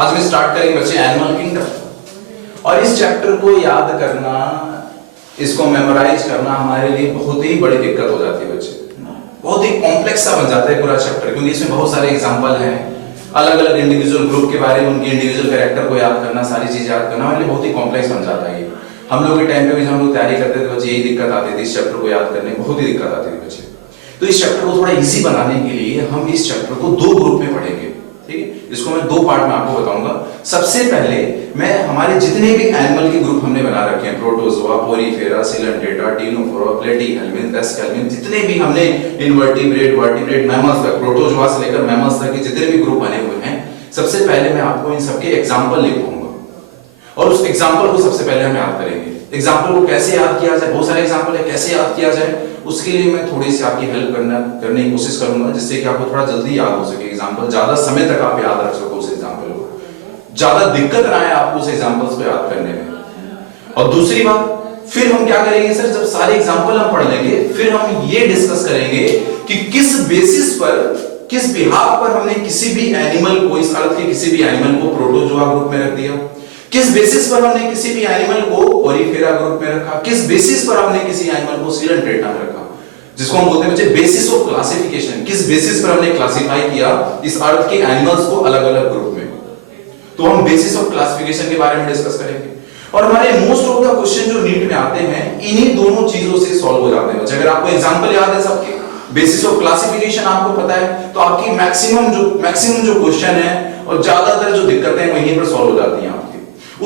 आज में स्टार्ट करेंगे बच्चे एनिमल किंगडम। और इस चैप्टर को याद करना, इसको मेमोराइज करना हमारे लिए बहुत ही बड़ी दिक्कत हो जाती है बच्चे। बहुत ही कॉम्प्लेक्स सा बन जाता है पूरा चैप्टर, क्योंकि इसमें बहुत सारे एग्जांपल हैं, अलग अलग इंडिविजुअल ग्रुप के बारे में, उनके इंडिविजुअल कैरेक्टर को याद करना, सारी चीजें याद करना हमारे लिए बहुत ही कॉम्प्लेक्स बन जाता है। हम लोग के टाइम पे भी हम लोग तैयारी करते थे बच्चे, यही दिक्कत आती थी, इस चैप्टर को याद करने में बहुत ही दिक्कत आती थी बच्चे। तो इस चैप्टर को थोड़ा इजी बनाने के लिए हम इस चैप्टर को दो ग्रुप में पढ़ेंगे, ठीक है। इसको मैं दो पार्ट में आपको बताऊंगा। सबसे पहले मैं हमारे जितने भी एनिमल के ग्रुप हमने बना रखे हैं, protozoa, porifera, coelenterata, ctenophora, platyhelminth, एस्केल्मिन, जितने भी हमने इनवर्टिब्रेट, वर्टिब्रेट, मैमल्स तक, प्रोटोजोआ से लेकर मैमल्स तक के जितने भी ग्रुप बने हुए हैं, सबसे पहले मैं आपको इन सबके एग्जांपल लिखूंगा और उस एग्जांपल को सबसे पहले हम याद करेंगे। एग्जांपल को कैसे याद किया जाए, बहुत सारे एग्जांपल है, कैसे याद किया जाए उसके लिए मैं थोड़ी सी आपकी हेल्प करने की कोशिश करूंगा, जिससे कि आपको थोड़ा जल्दी याद हो सके एग्जांपल, ज्यादा समय तक आप याद रख सको उस एग्जांपल को, ज्यादा दिक्कत ना आए आपको उस एग्जांपल्स को याद करने में। और दूसरी बात, फिर हम क्या करेंगे सर, जब सारे एग्जांपल हम पढ़ लेंगे फिर हम ये डिस्कस करेंगे कि किस बेसिस पर, किस बिहाफ पर हमने किसी भी एनिमल को, इस अर्थ के किसी भी एनिमल को प्रोटोजोआ ग्रुप में रख दिया, किस बेसिस पर हमने किसी भी एनिमल को ओरिफेरा ग्रुप में रखा, किस बेसिस पर हमने किसी एनिमल को सिलेंट्रेटा में रखा, जिसको हम बोलते हैं बच्चे बेसिस ऑफ क्लासिफिकेशन। किस बेसिस पर हमने क्लासिफाई किया इस अर्थ के एनिमल्स को अलग अलग ग्रुप में, तो हम बेसिस ऑफ क्लासिफिकेशन के बारे में डिस्कस करेंगे। और हमारे मोस्ट ऑफ द क्वेश्चन जो नीट में आते हैं इन्हीं दोनों चीजों से सॉल्व हो जाते हैं बच्चे। अगर आपको एग्जांपल याद है सबके, बेसिस ऑफ क्लासिफिकेशन आपको पता है, तो आपकी मैक्सिमम जो क्वेश्चन है और ज्यादातर जो दिक्कतें हैं वहीं पर सॉल्व हो जाती हैं आपकी।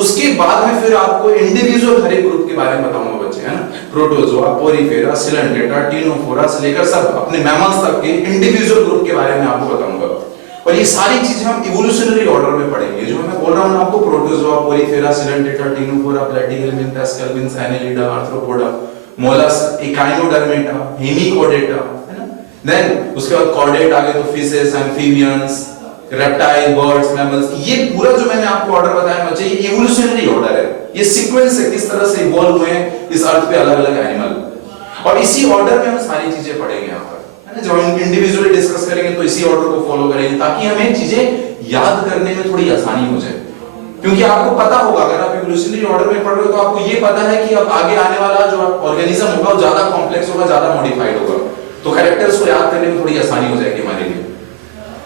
उसके बाद में फिर आपको इंडिविजुअल हर एक ग्रुप के बारे में बताऊंगा बच्चे, है ना, प्रोटोजोआ, पोरीफेरा, सिलेंटेटा, टिनोफोरा से लेकर सब अपने मैमल्स तक के इंडिविजुअल ग्रुप के बारे में आपको बताऊंगा। और ये सारी चीजें हम इवोल्यूशनरी ऑर्डर में पढ़ेंगे। जो मैं बोल रहा हूं आपको, protozoa, porifera, coelenterata, ctenophora, platyhelminth, aschelminth, annelida, arthropoda, mollusc, echinodermata, hemichordata, है ना। देन उसके बाद कॉर्डेट आ गए तो fishes, amphibians, reptile, birds, mammals. ये पूरा जो मैंने आपको ऑर्डर बताया बच्चे, ये इवोल्यूशनरी ऑर्डर है, ये सीक्वेंस है, किस तरह से इवॉल्व हुए हैं इस अर्थ पे अलग अलग एनिमल। और इसी ऑर्डर में हम सारी चीजें पढ़ेंगे यहाँ पर, है ना। जब हम इंडिविजुअली डिस्कस करेंगे तो इसी ऑर्डर को फॉलो करेंगे, ताकि हमें चीजें याद करने में थोड़ी आसानी हो जाए। क्योंकि आपको पता होगा, अगर आप इवोल्यूशनरी ऑर्डर में पढ़ रहे हो तो आपको ये पता है कि अब आगे आने वाला जो ऑर्गेनिज्म होगा वो ज्यादा कॉम्प्लेक्स होगा, ज्यादा मॉडिफाइड होगा, तो कैरेक्टर्स को याद करने में थोड़ी आसानी हो जाएगी हमारे लिए,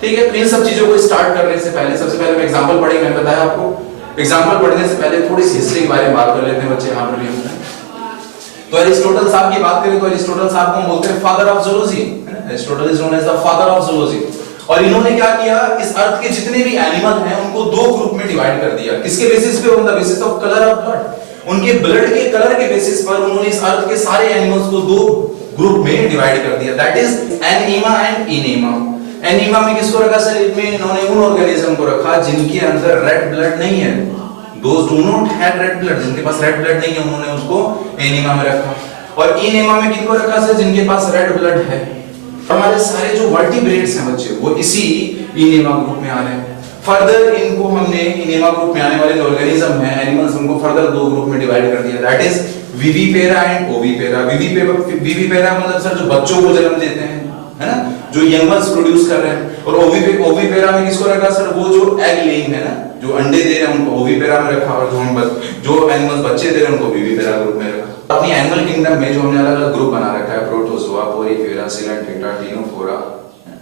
ठीक है। तो इन सब चीजों को स्टार्ट करने से पहले सबसे पहले हम एग्जांपल पढ़ेंगे। मैंने बताया आपको, एग्जांपल पढ़ने से पहले थोड़ी सी हिस्ट्री के बारे में बात कर लेते हैं बच्चे यहाँ पर भी। तो अरिस्टोटल साहब की बात करें तो अरिस्टोटल साहब को हम बोलते हैं फादर ऑफ जूलॉजी, है ना। Aristotle is known as the father of zoology. और इन्होंने क्या किया, इस अर्थ के जितने भी एनिमल हैं उनको दो ग्रुप में डिवाइड कर दिया। किसके बेसिस पे? On the basis of colour of blood. उनके ब्लड के कलर के बेसिस पर उन्होंने इस अर्थ के सारे एनिमल्स को दो ग्रुप में डिवाइड कर दिया, that is enema and enema. Enema में किसको रखा शरीर में? इन्होंने उन ऑर्गेनिज्म को रखा जिनके अंदर रेड ब्लड नहीं है, those do not have red blood, जिनके पास रेड ब्लड नहीं है उन्होंने उसको एनीमा में रखा। और इनेमा में किनको रखा सर? जिनके पास रेड ब्लड है। हमारे सारे जो वर्टिब्रेट्स हैं बच्चे वो इसी इनेमा ग्रुप में आ रहे हैं। फर्दर इनको हमने इनेमा ग्रुप में आने वाले जो ऑर्गेनिज्म हैं, एनिमल्स, उनको फर्दर दो ग्रुप में डिवाइड कर दिया, दैट इज विविपेरा एंड ओविपेरा। विविपेरा मतलब सर जो बच्चों को जन्म देते हैं, है ना, जो यंगल्स प्रोड्यूस कर रहे हैं। और ओविपेरा में किसको रखा सर? वो जो एग लेइंग है ना, जो अंडे दे रहे हैं उनको ओविपेरा में रखा, और जो एनिमल्स बच्चे दे रहे हैं उनको विविपेरा ग्रुप में रखा। अपनी एनिमल किंगडम में जो हमने अलग अलग ग्रुप बना रखा है, प्रोटोजोआ, पोरीफेरा, सिलेंटेटा, टिनोफोरा,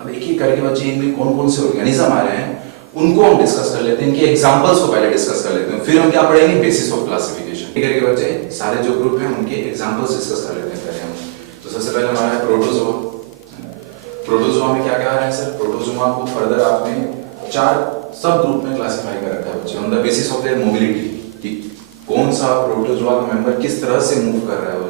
अब एक एक करके बच्चे इनमें कौन कौन से ऑर्गेनिज्म आ रहे हैं उनको हम डिस्कस कर लेते हैं, इनके एग्जांपल्स को पहले डिस्कस कर लेते हैं, फिर हम क्या पढ़ेंगे? Basis of classification. ठीक है बच्चे, सारे जो ग्रुप हैं उनके एग्जांपल्स डिस्कस कर लेते हैं पहले हम। तो सबसे पहले हमारा है प्रोटोजोआ। प्रोटोजोआ में क्या क्या आ रहा है सर? प्रोटोजोआ को फर्दर आपने चार सब ग्रुप में क्लासिफाई कर रखा है बच्चे, on the basis of their mobility, कि कौन सा प्रोटोजोआ का मेंबर किस तरह से मूव कर रहा है,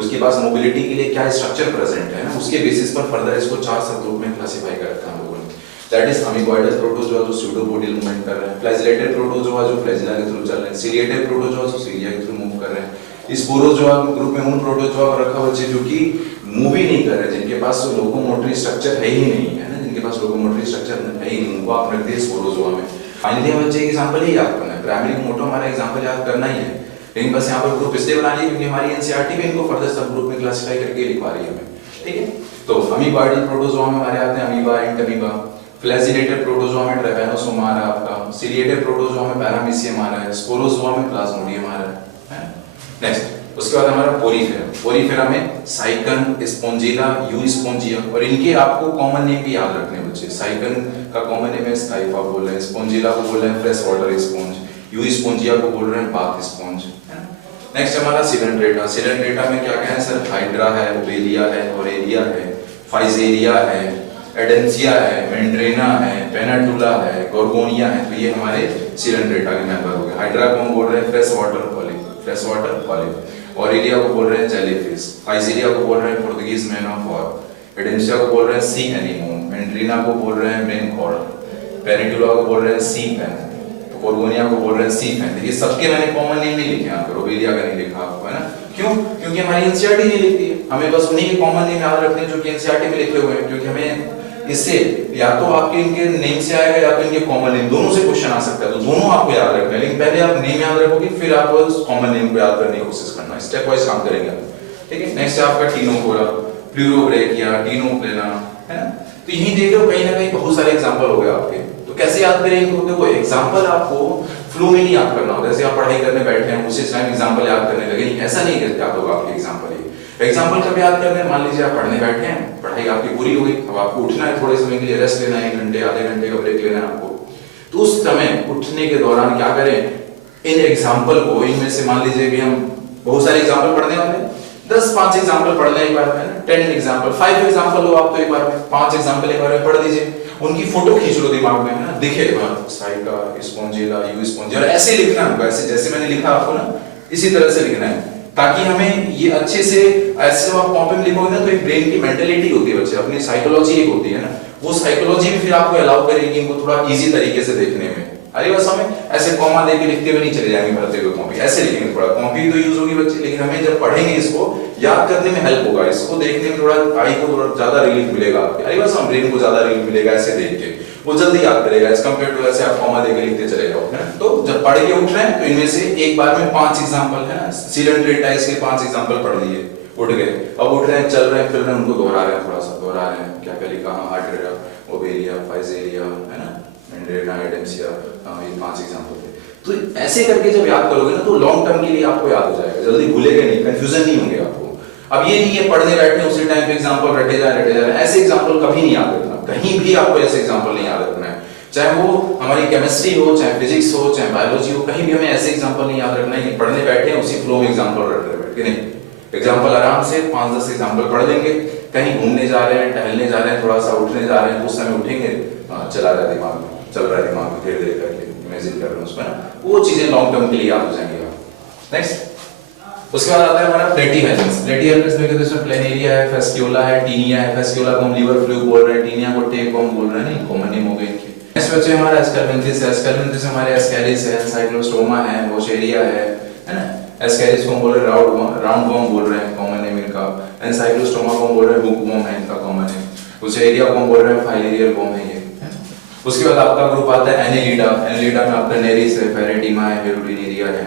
उसके पास मोबिलिटी के लिए क्या स्ट्रक्चर प्रेजेंट है ना, उसके बेसिस पर फर्दर इसको चार सब ग्रुप में क्लासिफाई कर रखा है हम लोगों ने। दैट इज अमीबॉइडल प्रोटोजोआ जो स्यूडोपोडियल मूवमेंट कर रहे हैं, फ्लैजिलेटेड प्रोटोजोआ जो फ्लैजिला के थ्रू चल रहे हैं, सीलिएटेड प्रोटोजोआ जो सीलिया के थ्रू मूव कर रहे हैं। स्पोरोजोआ ग्रुप में उन प्रोटोजोआ को रखा बच्चे जो कि मूव ही नहीं कर रहे, जिनके पास लोकोमोटरी स्ट्रक्चर है ही नहीं, है ना, जिनके पास लोकोमोटरी स्ट्रक्चर है ही नहीं, उनको आप रख दिए स्पोरोजोआ में। फाइनली बच्चे एग्जांपल ही याद करना है, प्राइमरी मोटो हमारा एग्जांपल याद करना ही है, लेकिन बस यहाँ पर ग्रुप इसलिए बना लिए क्योंकि हमारी एनसीईआरटी में इनको फर्दर सब ग्रुप में क्लासिफाई करके लिखवा रही है हमें, ठीक है। तो अमीबॉइडल प्रोटोजोआ में हमारे आते हैं अमीबा, एंटमीबा, फ्लैजिलेटेड प्रोटोजोआ में ट्रेपैनोसोमा आ रहा है आपका, सीलिएटेड प्रोटोजोआ में पैरामीशियम आ रहा है, स्पोरोजोआ में प्लाज्मोडियम आ रहा है। नेक्स्ट उसके बाद हमारा पोरीफेरा, पोरीफेरा में साइकन, स्पोंजिला, यू स्पोंजिया, और इनके आपको कॉमन नेम भी याद रखने बच्चे। साइकन का कॉमन नेम है स्काइफा बोल रहे हैं, स्पोंजिला को बोल रहे हैं fresh water sponge, you spongia को बोल रहे हैं बाथ स्पॉन्ज। नेक्स्ट हमारा सिलेंड्रेटा, सिलेंड्रेटा में क्या क्या है सर, हाइड्रा है, ओबेलिया है, ओरेलिया है, फाइजेरिया है, एडेंसिया है, मेंड्रेना है, पेनाटुला है, गोर्गोनिया है। तो ये हमारे सिलेंड्रेटा के मेंबर हो गए। हाइड्रा को हम बोल रहे हैं fresh water polyp, fresh water polyp, Aurelia को बोल रहे हैं जेलीफिश, फाइजेरिया को बोल रहे हैं पोर्तुगीज मैन ऑफ वॉर, एडेंसिया को बोल रहे हैं सी एनीमोन, मेंड्रेना को बोल रहे हैं ब्रेन कॉर्ड, पेनाटुला को बोल रहे हैं सी पेन, गोर्गोनिया को बोल रहे हैं सी फैन। देखिए सबके मैंने कॉमन नेम नहीं लिखे यहाँ पर, ओबेलिया का नहीं लिखा आपको, है ना? क्यों? क्योंकि हमारी एनसीईआरटी नहीं लिखती है, हमें बस उन्हीं के कॉमन नेम याद रखते हैं जो कि एनसीईआरटी में लिखे हुए हैं, क्योंकि हमें इससे या तो आपके इनके नेम से आएगा या तो इनके कॉमन नेम, दोनों से क्वेश्चन आ सकता है, तो दोनों आपको याद रखना है। लेकिन पहले आप नेम याद रखोगे, फिर आप उस कॉमन नेम को याद करने की कोशिश करना, स्टेप वाइज काम करेंगे, ठीक है? नेक्स्ट है आपका टीनोकोरा, प्लूरोब्रेकिया, टीनोप्लेना, है ना? तो यही देख लो कहीं ना कहीं बहुत सारे एग्जांपल हो गए आपके। तो कैसे याद करेंगे? देखो एग्जांपल आपको फ्लो में नहीं याद करना होता, जैसे आप पढ़ाई करने बैठे हैं उसी टाइम एग्जांपल याद करने लगे, ऐसा नहीं करते आप लोग। आपके एग्जांपल कब याद करने हैं? मान लीजिए आप पढ़ने बैठे हैं, पढ़ाई आपकी पूरी हो गई, अब आपको उठना है, थोड़े समय के लिए रेस्ट लेना है, 1 घंटे आधे घंटे का ब्रेक लेना है आपको। तो उस समय उठने के दौरान क्या करें? इन एग्जांपल को, इनमें से मान लीजिए कि हम बहुत सारे एग्जांपल पढ़ने वाले हैं, 10-5 एग्जांपल पढ़ लें एक बार में, 10 एग्जांपल, 5 एग्जांपल हो आप तो एक बार में, 5 एग्जांपल एक बार में पढ़ दीजिए, उनकी फोटो खींच लो दिमाग में, है ना? दिखे साइका, स्पोंजिला, यू स्पोंजिला, ऐसे लिखना है, ऐसे जैसे मैंने लिखा आपको ना, इसी तरह से लिखना है, ताकि हमें ये अच्छे से, ऐसे आप कॉपी में लिखोगे ना तो एक ब्रेन की मेंटालिटी होती है बच्चे, अपनी साइकोलॉजी एक होती है ना, वो साइकोलॉजी भी फिर आपको अलाउ करेगी इनको थोड़ा इजी तरीके से देखने में। अरे बस हमें ऐसे कॉमा देके लिखते हुए नहीं चले जाएंगे भरते हुए कॉपी, ऐसे लिखेंगे, थोड़ा कॉपी तो यूज होगी बच्चे, लेकिन हमें जब पढ़ेंगे इसको याद करने में हेल्प होगा, इसको देखने में थोड़ा आई को थोड़ा ज्यादा रिलीफ मिलेगा आपके, अरे बस हम ब्रेन को ज्यादा रिलीफ मिलेगा ऐसे देख के, वो जल्दी याद करेगा एज कंपेयर टू ऐसे आप कॉमा देके लिखते चले जाओ, है। तो जब पढ़ के उठ रहे हैं तो इनमें से एक बार में 5 एग्जांपल है ना, सिलेंड्रेटा इसके 5 एग्जांपल पढ़ लिए, उठ गए, अब उठ रहे हैं, चल रहे हैं, फिर उनको दोहरा रहे हैं, थोड़ा सा दोहरा रहे हैं, क्या क्या लिखा, हाइड्रा, ओबेलिया, फाइजेरिया, है ना, मेंड्रेना, एडेंसिया, ये 5 एग्जांपल थे। तो ऐसे करके जब याद करोगे ना तो लॉन्ग टर्म के लिए आपको याद हो जाएगा, जल्दी भूलेगा नहीं, कंफ्यूजन नहीं होंगे आपको। अब ये नहीं है पढ़ने बैठे उसी टाइम पे एग्जांपल रटे जा रहे, ऐसे एग्जांपल कभी नहीं याद रखना, कहीं भी आपको ऐसे एग्जांपल नहीं याद रखना है, चाहे वो हमारी केमिस्ट्री हो, चाहे फिजिक्स हो, चाहे बायोलॉजी हो, कहीं भी हमें ऐसे एग्जांपल नहीं याद रखना है कि पढ़ने बैठे हैं उसी फ्लो में एग्जांपल रट रहे बैठ के, नहीं। एग्जांपल आराम से 5-10 एग्जांपल पढ़ लेंगे, कहीं घूमने जा रहे हैं, टहलने जा रहे हैं, थोड़ा सा उठने जा रहे हैं, उस समय उठेंगे, चला रहा है दिमाग में, चल रहा है दिमाग में, धीरे धीरे करके इमेजिन कर रहे हैं उसमें ना, वो चीजें लॉन्ग टर्म के लिए याद हो जाएंगी आप। नेक्स्ट उसके बाद आता है हमारा प्लेटीहेल्मिन्थ। प्लेटीहेल्मिन्थ में कहते हैं प्लेनेरिया है, फेस्क्यूला है, टीनिया है, फेस्क्यूला को हम लीवर फ्लू बोल रहे हैं, टीनिया को टेप हम बोल रहे हैं, नहीं कॉमन नेम हो गए इनके। नेक्स्ट बच्चे हमारा एस्केलेंथिस है, एस्केलेंथिस हमारे एस्केरिस है, साइक्लोस्टोमा है, वोशेरिया है ना, एस्केरिस को हम बोल रहे हैं राउंड वर्म बोल रहे हैं, कॉमन नेम इनका, एंड साइक्लोस्टोमा को हम बोल रहे हैं हुक वर्म है इनका कॉमन नेम, वोशेरिया को हम बोल रहे हैं फाइलेरियल वर्म है ये। उसके बाद आपका ग्रुप आता है एनेलिडा, एनेलिडा में आपका नेरिस है, फेरेटिमा है, हेरुडिनेरिया है,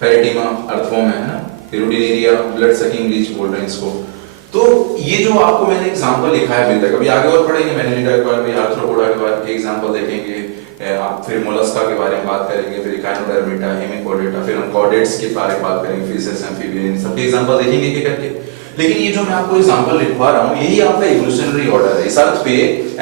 फेरेटिमा अर्थवर्म है ना, हेरुडिनेरिया ब्लड सकिंग लीच बोल रहे हैं इसको। तो ये जो आपको मैंने एग्जांपल लिखा है अभी तक, अभी आगे और पढ़ेंगे एनेलिडा के बारे में, आर्थ्रोपोडा के बारे में एग्जांपल देखेंगे, आप फिर मोलस्का के बारे में बात करेंगे, फिर इकाइनोडर्मिटा, हेमिकोडेटा, फिर हम कॉर्डेट्स के बारे में बात करेंगे, फिशेस, एम्फीबियन, सबके एग्जांपल देखेंगे एक करके। लेकिन ये जो मैं आपको एग्जांपल लिखवा रहा हूँ यही आपका इवोल्यूशनरी ऑर्डर है। इस अर्थ पे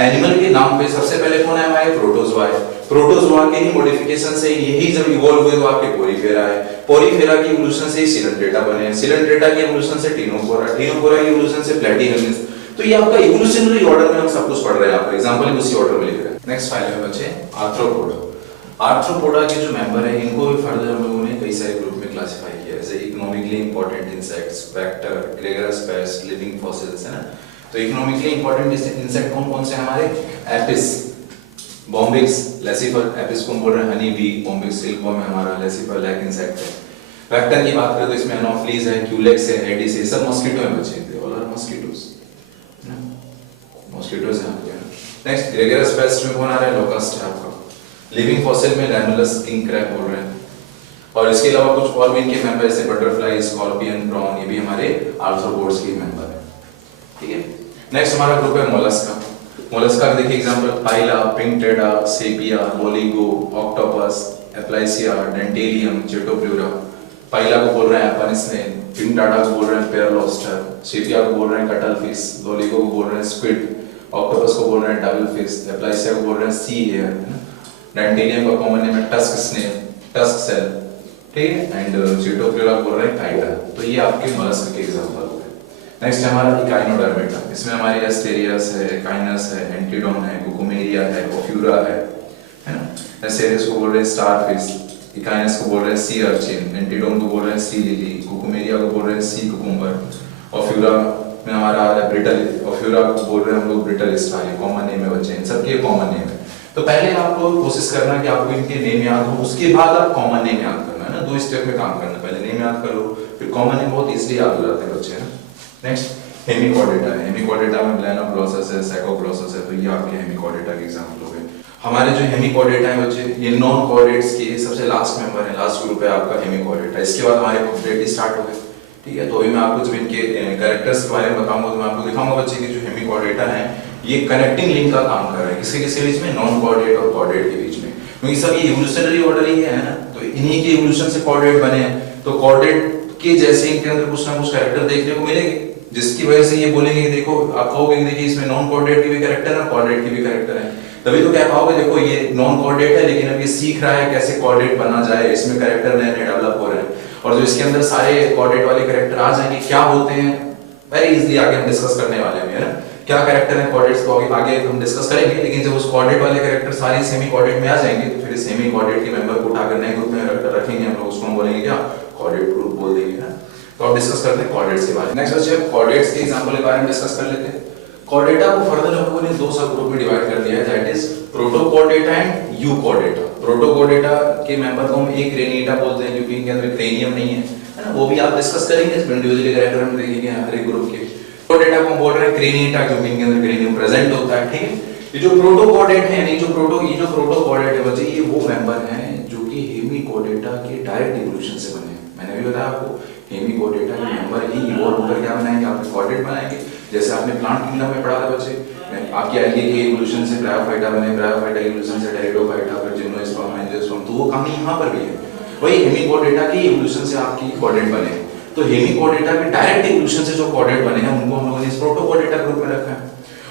एनिमल के नाम पे सबसे पहले कौन है हमारे? प्रोटोजोआ है। प्रोटोजोआ के ही मॉडिफिकेशन से यही जब इवॉल्व हुए तो आपके पोरीफेरा है, पोरीफेरा की इवोल्यूशन से सिलेंड्रेटा बने, सिलेंड्रेटा की इवोल्यूशन से टीनोकोरा, टीनोकोरा की इवोल्यूशन से प्लेटीहेल्मिन्थ। तो ये आपका इवोल्यूशनरी ऑर्डर में हम सब कुछ पढ़ रहे हैं, आप एग्जांपल उसी ऑर्डर में लिख रहे हैं। नेक्स्ट फाइल में बच्चे आर्थ्रोपोडा। आर्थ्रोपोडा के जो मेंबर है इनको भी फर्दर हम लोगों ने कई सारे ग्रुप में क्लासिफाई किया है, जैसे economically important insects, vector, gregarious pest, living fossils, है ना। तो इकोनॉमिकली इंपॉर्टेंट इंसेक्ट कौन-कौन से हमारे? एपिस, बॉम्बिक्स, लेसिफर, एपिस को बोल रहे हैं हनी बी, बॉम्बिक्स सिल्कवर्म है हमारा, लेसिफर लैक इंसेक्ट है। वेक्टर की बात करें तो इसमें एनोफ्लीज है, क्यूलेक्स है, एडिस है, सब मॉस्किटो है बच्चे, they all are mosquitoes, mosquitoes हैं आपके। नेक्स्ट ग्रेगरस पेस्ट में कौन आ रहा है? लोकस्ट है आपका। लिविंग फॉसिल में लैमुलस किंग क्रैब बोल रहे हैं, और इसके अलावा कुछ और भी इनके मेंबर जैसे बटरफ्लाई, स्कॉर्पियन, प्रॉन, ये भी हमारे आर्थ्रोपोड्स के मेंबर हैं, ठीक है। नेक्स्ट हमारा ग्रुप है मोलस्का। मोलस्का के देखिए example, pila, pinctada, sepia, loligo, octopus, aplysia, dentalium, chaetopleura. Pila को बोल रहे हैं अपन स्नेल, पिंक टेडा को बोल रहे हैं पेयर लॉबस्टर, सेपिया को बोल रहे हैं कटल फिश, लोलिगो को बोल रहे हैं स्क्विड, ऑक्टोपस को बोल रहे हैं डेविल फिश, एप्लाइसिया को बोल रहे हैं सी हेयर, डेंटेलियम का कॉमन नेम है टस्क स्नेल, टस्क सेल, ठीक है, एंड चेटोप्लूरा को बोल रहे हैं काइटा। तो ये आपके मोलस्क के एग्जांपल हो गए। नेक्स्ट हमारा इकाइनोडर्मेटा, इसमें हमारी एस्टेरियस है, काइनस है, एंटीडोन है, कुकुमेरिया है, ओफ्यूरा है ना। एस्टेरियस को बोल रहे हैं स्टारफिश, इकाइनस को बोल रहे हैं सी अर्चिन, एंटीडोन को बोल रहे हैं सी लिली, कुकुमेरिया को बोल रहे हैं सी कुकुम्बर, ओफ्यूरा में हमारा आ रहा है ब्रिटल, ओफ्यूरा को बोल रहे हैं हम लोग ब्रिटल स्टार, ये कॉमन नेम है बच्चे, इन सबके कॉमन नेम है। तो पहले आपको कोशिश करना कि आपको इनके नेम याद हो, उसके बाद आप कॉमन नेम याद करना है ना, 2 स्टेप में काम करना, पहले नेम याद करो फिर कॉमन नेम, बहुत इजीली याद हो जाते हैं बच्चे ना। नेक्स्ट हेमिकॉर्डेटा है, हेमिकॉर्डेटा में ब्लैनोग्लॉसस है, सैकोग्लॉसस है, तो ये आपके हेमिकॉर्डेटा के एग्जांपल हो गए। हमारे जो हेमिकॉर्डेटा है बच्चे, ये नॉन कॉर्डेट्स के सबसे लास्ट मेंबर है, लास्ट ग्रुप है आपका हेमिकॉर्डेटा। इसके बाद हमारे कॉर्डेट स्टार्ट हो गए, ठीक है। तो अभी मैं आपको जब इनके कैरेक्टर्स के बारे में बताऊंगा तो मैं आपको दिखाऊंगा बच्चे कि जो हेमिकॉर्डेटा है ये कनेक्टिंग लिंक का काम कर रहा है, किसके किसके बीच में, नॉन कॉर्डेट और कॉर्डेट के बीच में, क्योंकि सब ये इवोल्यूशनरी ऑर्डर ही है ना, तो इन्हीं के इवोल्यूशन से कॉर्डेट बने हैं। तो कॉर्डेट के जैसे इनके अंदर कुछ ना कुछ कैरेक्टर देखने को मिलेंगे, जिसकी वजह से ये बोलेंगे कि देखो, आप कहोगे कि देखिए इसमें नॉन कॉर्डेट के भी कैरेक्टर है, कॉर्डेट के भी कैरेक्टर है, तभी तो कह पाओगे देखो ये नॉन कॉर्डेट है लेकिन अब ये सीख रहा है कैसे कॉर्डेट बना जाए, इसमें कैरेक्टर नए नए डेवलप हो रहे हैं, और जो इसके अंदर सारे कॉर्डेट वाले कैरेक्टर आ जाएंगे, क्या होते हैं वेरी इजीली आगे हम डिस्कस करने वाले हैं ना, क्या कैरेक्टर है कॉर्डेट्स को आगे हम डिस्कस करेंगे। लेकिन जब उस कॉर्डेट वाले कैरेक्टर सारे सेमी कॉर्डेट में आ जाएंगे तो फिर सेमी कॉर्डेट के मेंबर को उठाकर नए ग्रुप में रखेंगे हम लोग, उसको हम बोलेंगे क्या, कॉर्डेट ग्रुप बोल देंगे ना। तो अब डिस्कस करते हैं कॉर्डेट्स के बारे में। नेक्स्ट बच्चे कॉर्डेट्स के एग्जांपल के बारे में डिस्कस कर लेते हैं। कॉर्डेटा को फर्दर हम लोगों ने 2 सब ग्रुप में डिवाइड कर दिया है, that is protochordata and euchordata. Protochordata के मेंबर को हम एक क्रेनिएटा बोलते हैं क्योंकि इनके अंदर क्रेनियम नहीं है ना, वो भी आप डिस्कस करेंगे, इंडिविजुअली कैरेक्टर हम देखेंगे हर एक ग्रुप के। प्रोटोकॉर्डेटा को हम बोल रहे हैं क्रेनिएटा क्योंकि इनके अंदर क्रेनियम प्रेजेंट होता है, ठीक है। ये जो प्रोटोकॉर्डेट है, ये जो प्रोटोकॉर्डेट है बच्चे, ये वो मेंबर हैं जो कि हेमिकॉर्डेटा के डायरेक्ट इवोल्यूशन से बने हैं। मैंने अभी बताया आपको, हेमिकॉर्डेटा के मेंबर ही इवॉल्व होकर क्या बनाएंगे, आपके कॉर्डेट बनाएंगे। जैसे आपने प्लांट किंगडम में पढ़ा था बच्चे, आपकी एल्गी के इवोल्यूशन से ब्रायोफाइटा बने, ब्रायोफाइटा इवोल्यूशन से टेरिडोफाइटा, फिर जिम्नोस्पर्म, एंजियोस्पर्म, तो वो कहानी यहाँ पर भी है। वही हेमिकॉर्डेटा के इवोल्यूशन से आपकी कॉर्डेट बने। तो हेमिकॉर्डेटा के डायरेक्ट इवोल्यूशन से जो कॉर्डेट बने हैं उनको हम लोगों ने इस प्रोटोकॉर्डेटा ग्रुप में रखा है।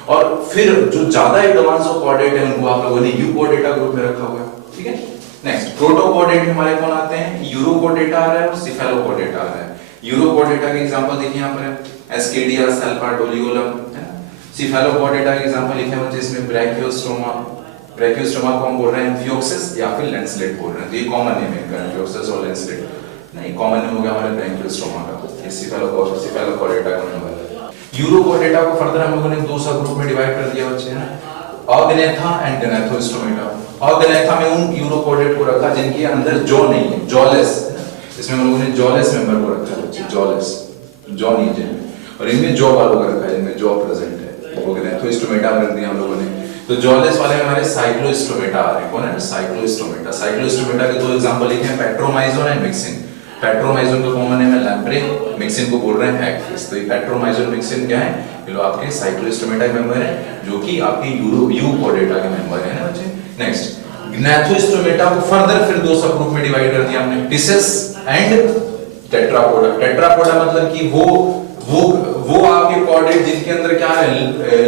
और फिर जो ज्यादा एडवांस कॉर्डेट है उनको आप लोगों ने यूकॉर्डेटा ग्रुप में रखा हुआ है, ठीक है। नेक्स्ट प्रोटोकॉर्डेट में हमारे कौन आते हैं, यूरोकॉर्डेटा आ रहा है और सिफेलोकॉर्डेटा आ रहा है। यूरोकॉर्डेटा के एग्जांपल देखिए यहाँ पर एस्केडिया, सल्फा, डोलिगोलम, है ना। सिफेलोकॉर्डेटा के एग्जांपल लिखे हैं जिसमें ब्रैकियोस्टोमा, ब्रैकियोस्टोमा को हम बोल रहे हैं एम्फियोक्सिस या फिर लैंसलेट बोल रहे हैं, तो ये कॉमन नेम है इनका, एम्फियोक्सिस और लैंसलेट नहीं, कॉमन नेम हो गया हमारे ब्रैकियोस्टोमा का, ये सिफेलोकॉर्डेटा का नंबर है। यूरोकॉर्डेटा को फर्दर हम लोगों ने 2 सब ग्रुप में डिवाइड कर दिया बच्चे हैं, ऑर्गेनेथा एंड गैनेथोस्टोमेटा। ऑर्गेनेथा में उन यूरोकॉर्डेट को रखा जिनके अंदर जॉ नहीं है, जॉलेस, इसमें हम लोगों ने जॉलेस मेंबर को रखा है बच्चे, जॉलेस, जॉ नहीं है, और इनमें जॉ वालों का रखा है, इनमें जॉ प्रेजेंट है, ऑर्गेनेथोस्टोमेटा रख दिया हम लोगों ने। तो जॉलेस वाले में हमारे साइक्लोस्टोमेटा आ रहे हैं, कौन है, साइक्लोस्टोमेटा। साइक्लोस्टोमेटा के 2 एग्जांपल लिखे हैं, पेट्रोमाइजोन एंड मिक्सिन। पेट्रोमाइजोन का कॉमन नेम है लैम्प्रे, मिक्सिन को बोल रहे हैं हैगफिश। तो ये पेट्रोमाइजोन, मिक्सिन क्या है, ये लोग आपके साइक्लोस्टोमेटा के मेंबर हैं जो कि आपके यूकॉर्डेटा के मेंबर हैं ना बच्चे। नेक्स्ट ग्नैथोस्टोमेटा को फर्दर फिर 2 सब ग्रुप में डिवाइड कर दिया हमने, पिसेस एंड टेट्रापोडा। टेट्रापोडा मतलब कि वो आपके कॉर्डेट जिनके अंदर क्या है,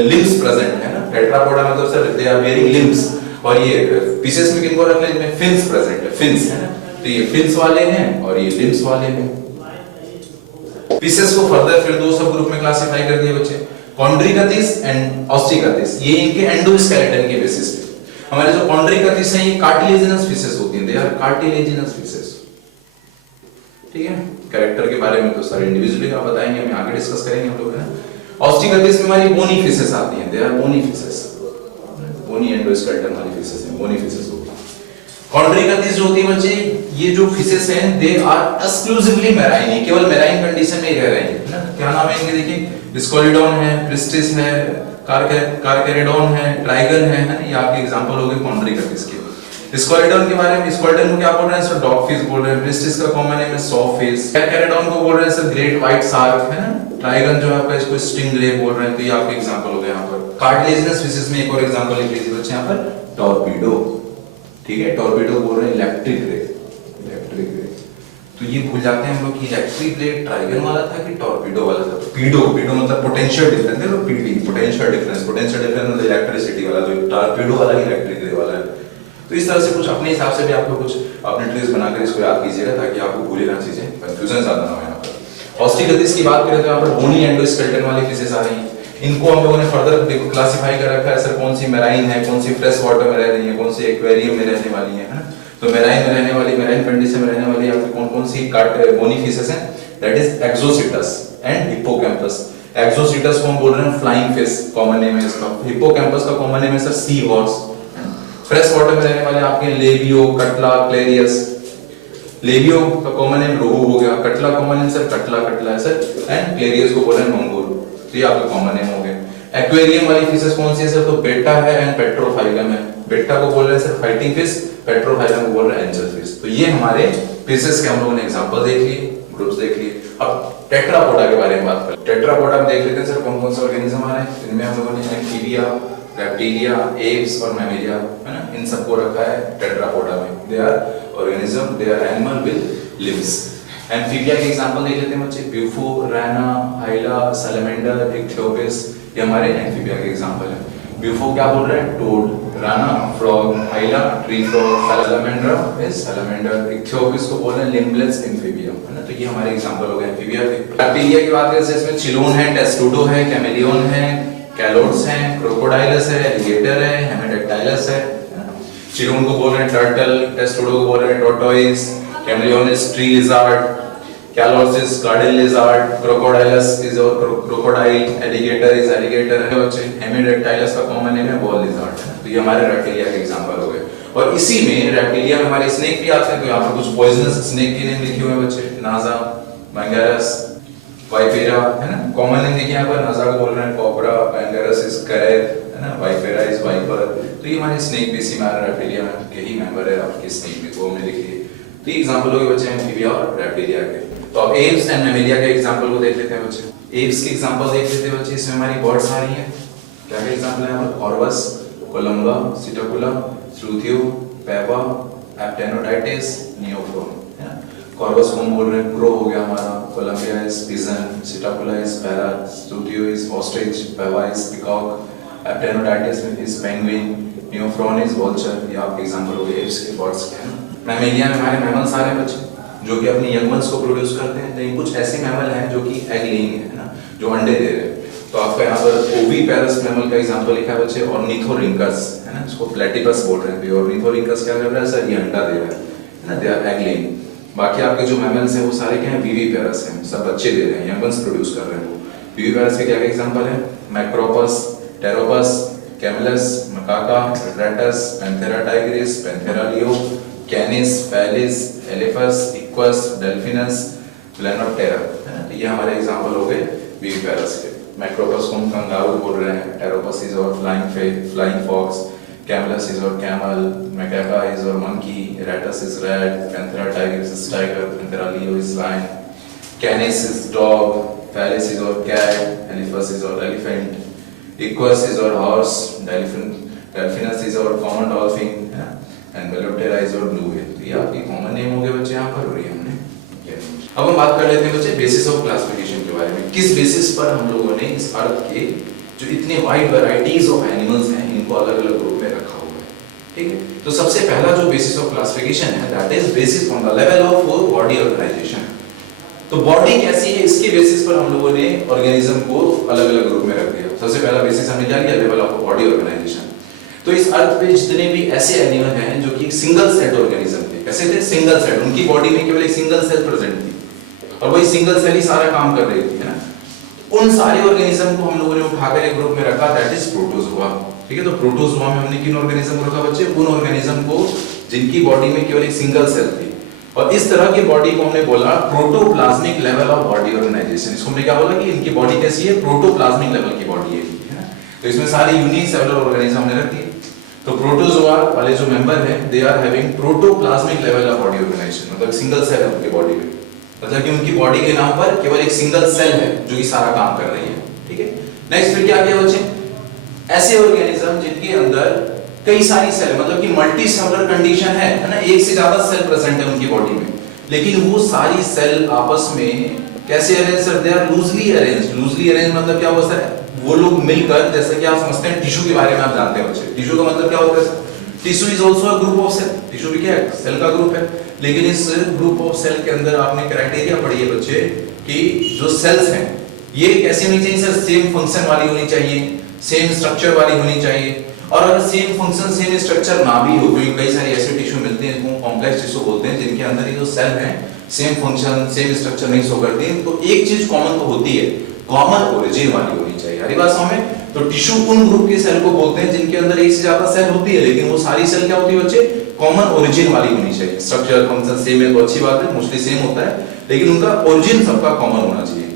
लिम्स प्रेजेंट है ना। टेट्रापोडा मतलब sir they are wearing limbs, और ये पीसेस में किनको रख लें, इनमें फिन्स प्रेजेंट है, फिन्स है ना, तो ये फिन्स वाले हैं और ये लिम्स वाले हैं। पीसेस को फर्दर फिर 2 सब ग्रुप में क्लासिफाई कर दिए बच्चे, कॉन्ड्रिकथिस एंड ऑस्टिकथिस, ये इनके एंडोस्केलेटन के बेसिस पे। हमारे जो कॉन्ड्रिकथिस हैं ये कार्टिलेजिनस फिशेस होती हैं, दे आर कार्टिलेजिनस फिशेस, ठीक है। कैरेक्टर के बारे में तो सारे इंडिविजुअली आप बताएंगे, हम आगे डिस्कस करेंगे हम लोग, है ना। ऑस्टिकथिस में हमारी बोनी फिशेस आती हैं, they are bony fishes, bony endoskeleton वाली फिशेस हैं, बोनी फिशेस होती हैं। कॉन्ड्रिकथिस जो होती है बच्चे, ये जो फिशेस हैं दे आर एक्सक्लूसिवली मैराइन, केवल मैराइन कंडीशन में ही रह रहे हैं ना। क्या नाम है इनके, देखिए स्कोलिडोन है, प्रिस्टिस है, कारकैरिडोन है, ट्राइगन है ना, ये आपके एग्जांपल हो गए कॉन्ड्रिकथिस के। स्कोलिडोन के बारे में, स्कोलिडोन को क्या बोल रहे हैं सर, डॉग फिश बोल रहे हैं। प्रिस्टिस का कॉमन नेम है सॉ फिश। कारकैरिडोन को बोल रहे हैं सर ग्रेट व्हाइट शार्क, है ना। ट्राइगन जो है आपका इसको स्टिंगरे बोल रहे हैं, तो ये आपके एग्जांपल हो गए यहाँ पर। कार्टिलेजिनस फिशेस में एक और एग्जांपल लिख लीजिए बच्चे यहाँ पर, टॉर्पीडो। ठीक है, टॉर्पीडो बोल रहे हैं इलेक्ट्रिक रे, इलेक्ट्रिक रे। तो ये भूल जाते हैं हम लोग कि इलेक्ट्रिक रे ट्राइगन वाला था कि टॉर्पीडो वाला था। पीडो, पीडो मतलब पोटेंशियल डिफरेंस है, तो PD potential difference, potential difference मतलब इलेक्ट्रिसिटी वाला, तो टॉर्पीडो वाला ही इलेक्ट्रिक रे वाला है। तो इस तरह से कुछ अपने हिसाब से भी आप लोग कुछ अपने ट्रिक्स बनाकर इसको याद कीजिएगा ताकि आपको भूले ना चीजें, कंफ्यूजन ज्यादा ना हो यहाँ पर। ऑस्टिकटिस की बात करें तो यहाँ पर बोनी एंडोस्केलेटन वाली फिशेस आ रही हैं। इनको हम लोगों ने फर्दर क्लासिफाई कर रखा है सर, कौन सी मैराइन है, कौन सी फ्रेश वाटर में रह रही है, कौन सी एक्वेरियम में रहने वाली है ना। तो मैराइन में रहने वाली, मैराइन कंडीशन में रहने वाली आपकी कौन-कौन सी बोनी फिशेस हैं, दैट इज एक्सोसिटस एंड हिप्पोकैम्पस। एक्सोसिटस को हम बोल रहे हैं फ्लाइंग फिश, कॉमन नेम है इसका। हिप्पोकैम्पस का कॉमन नेम है sir sea horse. Fresh water में रहने वाले आपके लेबियो, कटला, क्लेरियस। लेबियो का कॉमन नेम रोहू हो गया, कटला कॉमन नेम सर कटला है सर, एंड क्लेरियस को बोल रहे हैं मंगूर। तो ये आपका कॉमन नेम हो गया। एक्वेरियम वाली फिशेस कौन सी है सर, तो बेटा है एंड पेट्रोफाइलम है। बेटा को बोल रहे हैं सर फाइटिंग फिश, पेट्रोफाइलम को बोल रहे हैं एंजल फिश। तो ये हमारे फिशेस के हम लोगों ने एग्जांपल देख लिए, ग्रुप्स देख लिए। अब टेट्रापोडा के बारे में बात करें। टेट्रापोडा में देख लेते हैं सर कौन-कौन से ऑर्गेनिज्म आ रहे हैं। इनमें हम लोगों ने एम्फीबिया, रेप्टिलिया, एप्स और मैमेलिया, है ना, इन सबको रखा है टेट्रापोडा में। They are organism, they are animal with limbs. Amphibia के एग्जांपल देख लेते हैं बच्चे, ब्यूफो, रैना, हाइला, सैलमेंडर, इक्थियोपिस, ये हमारे एम्फीबिया के एग्जांपल हैं। ब्यूफो क्या बोल रहे हैं, toad, rana frog, hyla tree frog, salamander is salamander, ichthyophis को बोल रहे हैं लिम्बलेस एम्फीबिया, है ना। तो ये हमारे एग्जांपल हो गए एम्फीबिया के। रेप्टिलिया की बात करें इसमें चिलोन है, टेस्टुडो है, कैमेलियन है, कैलोड्स हैं, क्रोकोडाइलस है, एलिगेटर है, हेमेडेक्टाइलस है। चिलोन को बोल रहे हैं टर्टल, टेस्टुडो को बोल रहे हैं tortoise, chameleon is tree lizard, calotes is garden lizard, crocodylus is और क्रोकोडाइल, एलिगेटर इज एलिगेटर है बच्चे। हेमेडेक्टाइलस का कॉमन नेम है बॉल लिजार्ड, है ना। तो ये हमारे रेप्टिलिया के एग्जांपल हो गए। और इसी में रेप्टिलिया में हमारे स्नेक भी आते हैं। तो यहाँ पर कुछ पॉइजनस स्नेक के नेम लिखे हुए हैं बच्चे, नाजा, मैंगेरस, वाइपेरा, है ना। कॉमन नेम देखिए यहाँ पर, नाजा को बोल रहे हैं कोबरा, मैंगेरस इज करैद, है ना, वाइपेरा इज वाइपर। तो ये हमारे स्नेक भी इसी में रेप्टिलिया के ही मेंबर है, आपके स्नेक भी वो में लिखिए। तो एग्जांपल हो गए बच्चे एम्फीबिया और रेप्टिलिया के। तो अब एप्स एंड मैमेलिया के एग्जांपल को देख लेते हैं बच्चे। एप्स के एग्जांपल देख लेते हैं बच्चे। इसमें हमारी बर्ड्स आ रही हैं, क्या क्या एग्जांपल है यहाँ पर, कॉर्वस, कोलंबा, सिटाकुला, स्लूथियो, पेवा, एप्टेनोडाइटिस, नियोफ्रोन, है ना। कॉर्वस को हम बोल रहे हैं क्रो हो गया हमारा, columba is pigeon, psittacula is parrot, struthio is ostrich, pavo is peacock, aptenodytes is penguin, neophron is vulture. ये आपके एग्जांपल हो गए एप्स के, बर्ड्स के, है ना। मैमेलिया में हमारे मैमल्स आ रहे हैं बच्चे जो कि अपने यंग वंस को प्रोड्यूस करते हैं। लेकिन कुछ ऐसे मैमल हैं जो कि एग लेइंग है ना, जो अंडे दे रहे हैं। तो आपका यहाँ पर ओविपेरस मैमल का एग्जांपल लिखा है बच्चे, ऑर्निथोरिंकस, है ना, इसको प्लेटिपस बोल रहे हैं। ऑर्निथोरिंकस क्या कर रहा है सर, ये अंडा दे रहा है ना, दे आर एग लेइंग। बाकी आपके जो मैमल्स हैं वो सारे क्या हैं, विविपेरस हैं, सब बच्चे दे रहे हैं, यंग वंस प्रोड्यूस कर रहे हैं वो। विविपेरस के क्या क्या एग्जांपल है, macropus, pteropus, camelus, macaca, rattus, panthera tigris, panthera leo, canis, felis, elephas, equus, delphinus, balaenoptera, है ना। तो ये हमारे एग्जांपल हो गए विविपेरस के। मैक्रोपस को हम कंगारू बोल रहे हैं, टेरोपस इज और फ्लाइंग फॉक्स, कैमलस इज और कैमल, मैकाका इज और monkey, rattus is rat, panthera tigris is tiger, panthera leo is lion, canis is dog, felis is और कैट, एलिफस इज और एलिफेंट, इक्वस इज और horse, delphinus is और common dolphin, है ना, and balaenoptera is और blue whale. तो ये आपके कॉमन नेम हो गए बच्चे यहाँ पर, और ये हमने किया। अब हम बात कर लेते हैं बच्चे बेसिस ऑफ क्लासिफिकेशन के बारे में। किस बेसिस पर हम लोगों ने इस अर्थ के जो इतने वाइड वैरायटीज ऑफ एनिमल्स हैं इनको अलग-अलग ग्रुप में रखा हुआ है, ठीक है। तो सबसे पहला जो बेसिस ऑफ क्लासिफिकेशन है that is basis on the level of body organisation. तो बॉडी कैसी है इसके बेसिस पर हम लोगों ने ऑर्गेनिज्म को अलग-अलग ग्रुप में रख दिया। सबसे पहला बेसिस हमने क्या लिया, लेवल ऑफ बॉडी ऑर्गेनाइजेशन। तो इस अर्थ पे जितने भी ऐसे एनिमल हैं जो कि सिंगल सेल ऑर्गेनिज्म थे, कैसे थे, सिंगल सेल, उनकी बॉडी में केवल एक सिंगल सेल प्रेजेंट थी और वही सिंगल सेल ही सारा काम कर रही थी, है ना। उन सारे ऑर्गेनिज्म को हम लोगों ने उठाकर एक ग्रुप में रखा, दैट इज प्रोटोजोआ, ठीक है। तो प्रोटोजोआ में हमने किन ऑर्गेनिज्म को रखा बच्चे, उन ऑर्गेनिज्म को जिनकी बॉडी में केवल एक सिंगल सेल थी। और इस तरह की बॉडी को हमने बोला protoplasmic level of body organisation. इसको हमने क्या बोला कि इनकी बॉडी कैसी है, प्रोटोप्लाज्मिक लेवल की बॉडी है ना। तो इसमें सारे यूनिसेलुलर ऑर्गेनिज्म हमने रख दिए। तो प्रोटोजोआ वाले जो मेंबर हैं they are having protoplasmic level of body organisation, मतलब सिंगल सेल है उनकी बॉडी में, मतलब कि उनकी बॉडी के नाम पर केवल एक सिंगल सेल है जो कि सारा काम कर रही है, ठीक है। नेक्स्ट फिर क्या किया बच्चे, ऐसे ऑर्गेनिज्म जिनके अंदर कई सारी सेल, मतलब कि मल्टी सेलुलर कंडीशन है ना, एक से ज्यादा सेल प्रेजेंट है उनकी बॉडी में, लेकिन वो सारी सेल आपस में कैसे arrange sir? They are loosely arrange. Loosely arrange मतलब क्या होता है? वो लोग मिलकर, जैसे कि आप समझते हैं टिश्यू के बारे में आप जानते हैं बच्चे, टिश्यू का मतलब क्या होता है? Tissue is also a group of cell. Tissue भी क्या है? सेल का ग्रुप है। लेकिन इस ग्रुप ऑफ सेल के अंदर आपने क्राइटेरिया पढ़ी है बच्चे कि जो सेल्स हैं ये कैसी होनी चाहिए सर? सेम फंक्शन वाली होनी चाहिए, सेम स्ट्रक्चर वाली होनी चाहिए। और अगर सेम फंक्शन सेम स्ट्रक्चर ना भी हो, क्योंकि कई सारे ऐसे टिश्यू मिलते हैं जिनको कॉम्प्लेक्स टिश्यू बोलते हैं, जिनके अंदर ये जो सेल हैं सेम फंक्शन सेम स्ट्रक्चर नहीं शो करती हैं, तो एक चीज कॉमन तो होती है, कॉमन ओरिजिन वाली होनी चाहिए। हरी बात समझ में? तो टिश्यू उन ग्रुप के सेल को बोलते हैं जिनके अंदर एक से ज्यादा सेल होती है, लेकिन वो सारी सेल क्या होती है बच्चे? कॉमन ओरिजिन वाली होनी चाहिए। स्ट्रक्चर फंक्शन सेम है तो अच्छी बात है, मोस्टली सेम होता है, लेकिन उनका ओरिजिन सबका कॉमन होना चाहिए।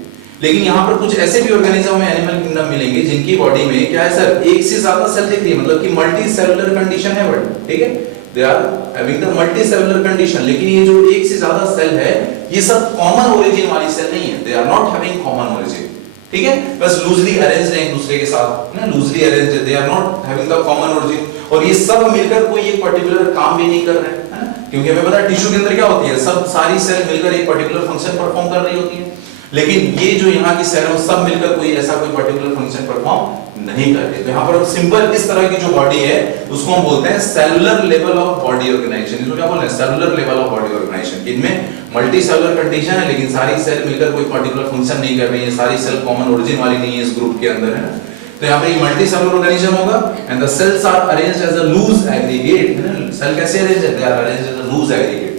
लेकिन यहाँ पर कुछ ऐसे भी ऑर्गेनिज्म में एनिमल किंगडम मिलेंगे जिनकी बॉडी में क्या है सर? एक से ज्यादा सेल दिख रही है, मतलब कि मल्टी सेलुलर कंडीशन है बट, ठीक है, they are having the multi cellular condition, लेकिन ये जो एक से ज्यादा सेल है ये सब कॉमन ओरिजिन वाली सेल नहीं है, they are not having common origin, ठीक है, बस लूजली अरेंज्ड है एक दूसरे के साथ ना, loosely arranged, they are not having the common origin. और ये सब मिलकर कोई एक पर्टिकुलर काम भी नहीं कर रहे हैं, है ना, क्योंकि हमें पता है टिश्यू के अंदर क्या होती है, सब सारी सेल मिलकर एक पर्टिकुलर फंक्शन परफॉर्म कर रही होती है, लेकिन ये जो यहाँ की सेल है सब मिलकर कोई ऐसा कोई पर्टिकुलर फंक्शन परफॉर्म नहीं करते। तो यहाँ पर सिंपल इस तरह की जो बॉडी है उसको हम बोलते हैं cellular level of body organisation. इसको क्या बोलते हैं? Cellular level of body organisation. इनमें मल्टी सेलुलर कंडीशन है लेकिन सारी सेल मिलकर कोई पर्टिकुलर फंक्शन नहीं कर रही है, सारी सेल कॉमन ओरिजिन वाली नहीं है इस ग्रुप के अंदर, है ना। तो यहाँ पे ये मल्टी सेलुलर ऑर्गेनिज्म होगा and the cells are arranged as a loose aggregate, है ना। सेल कैसे अरेंज है? They are arranged as a loose aggregate,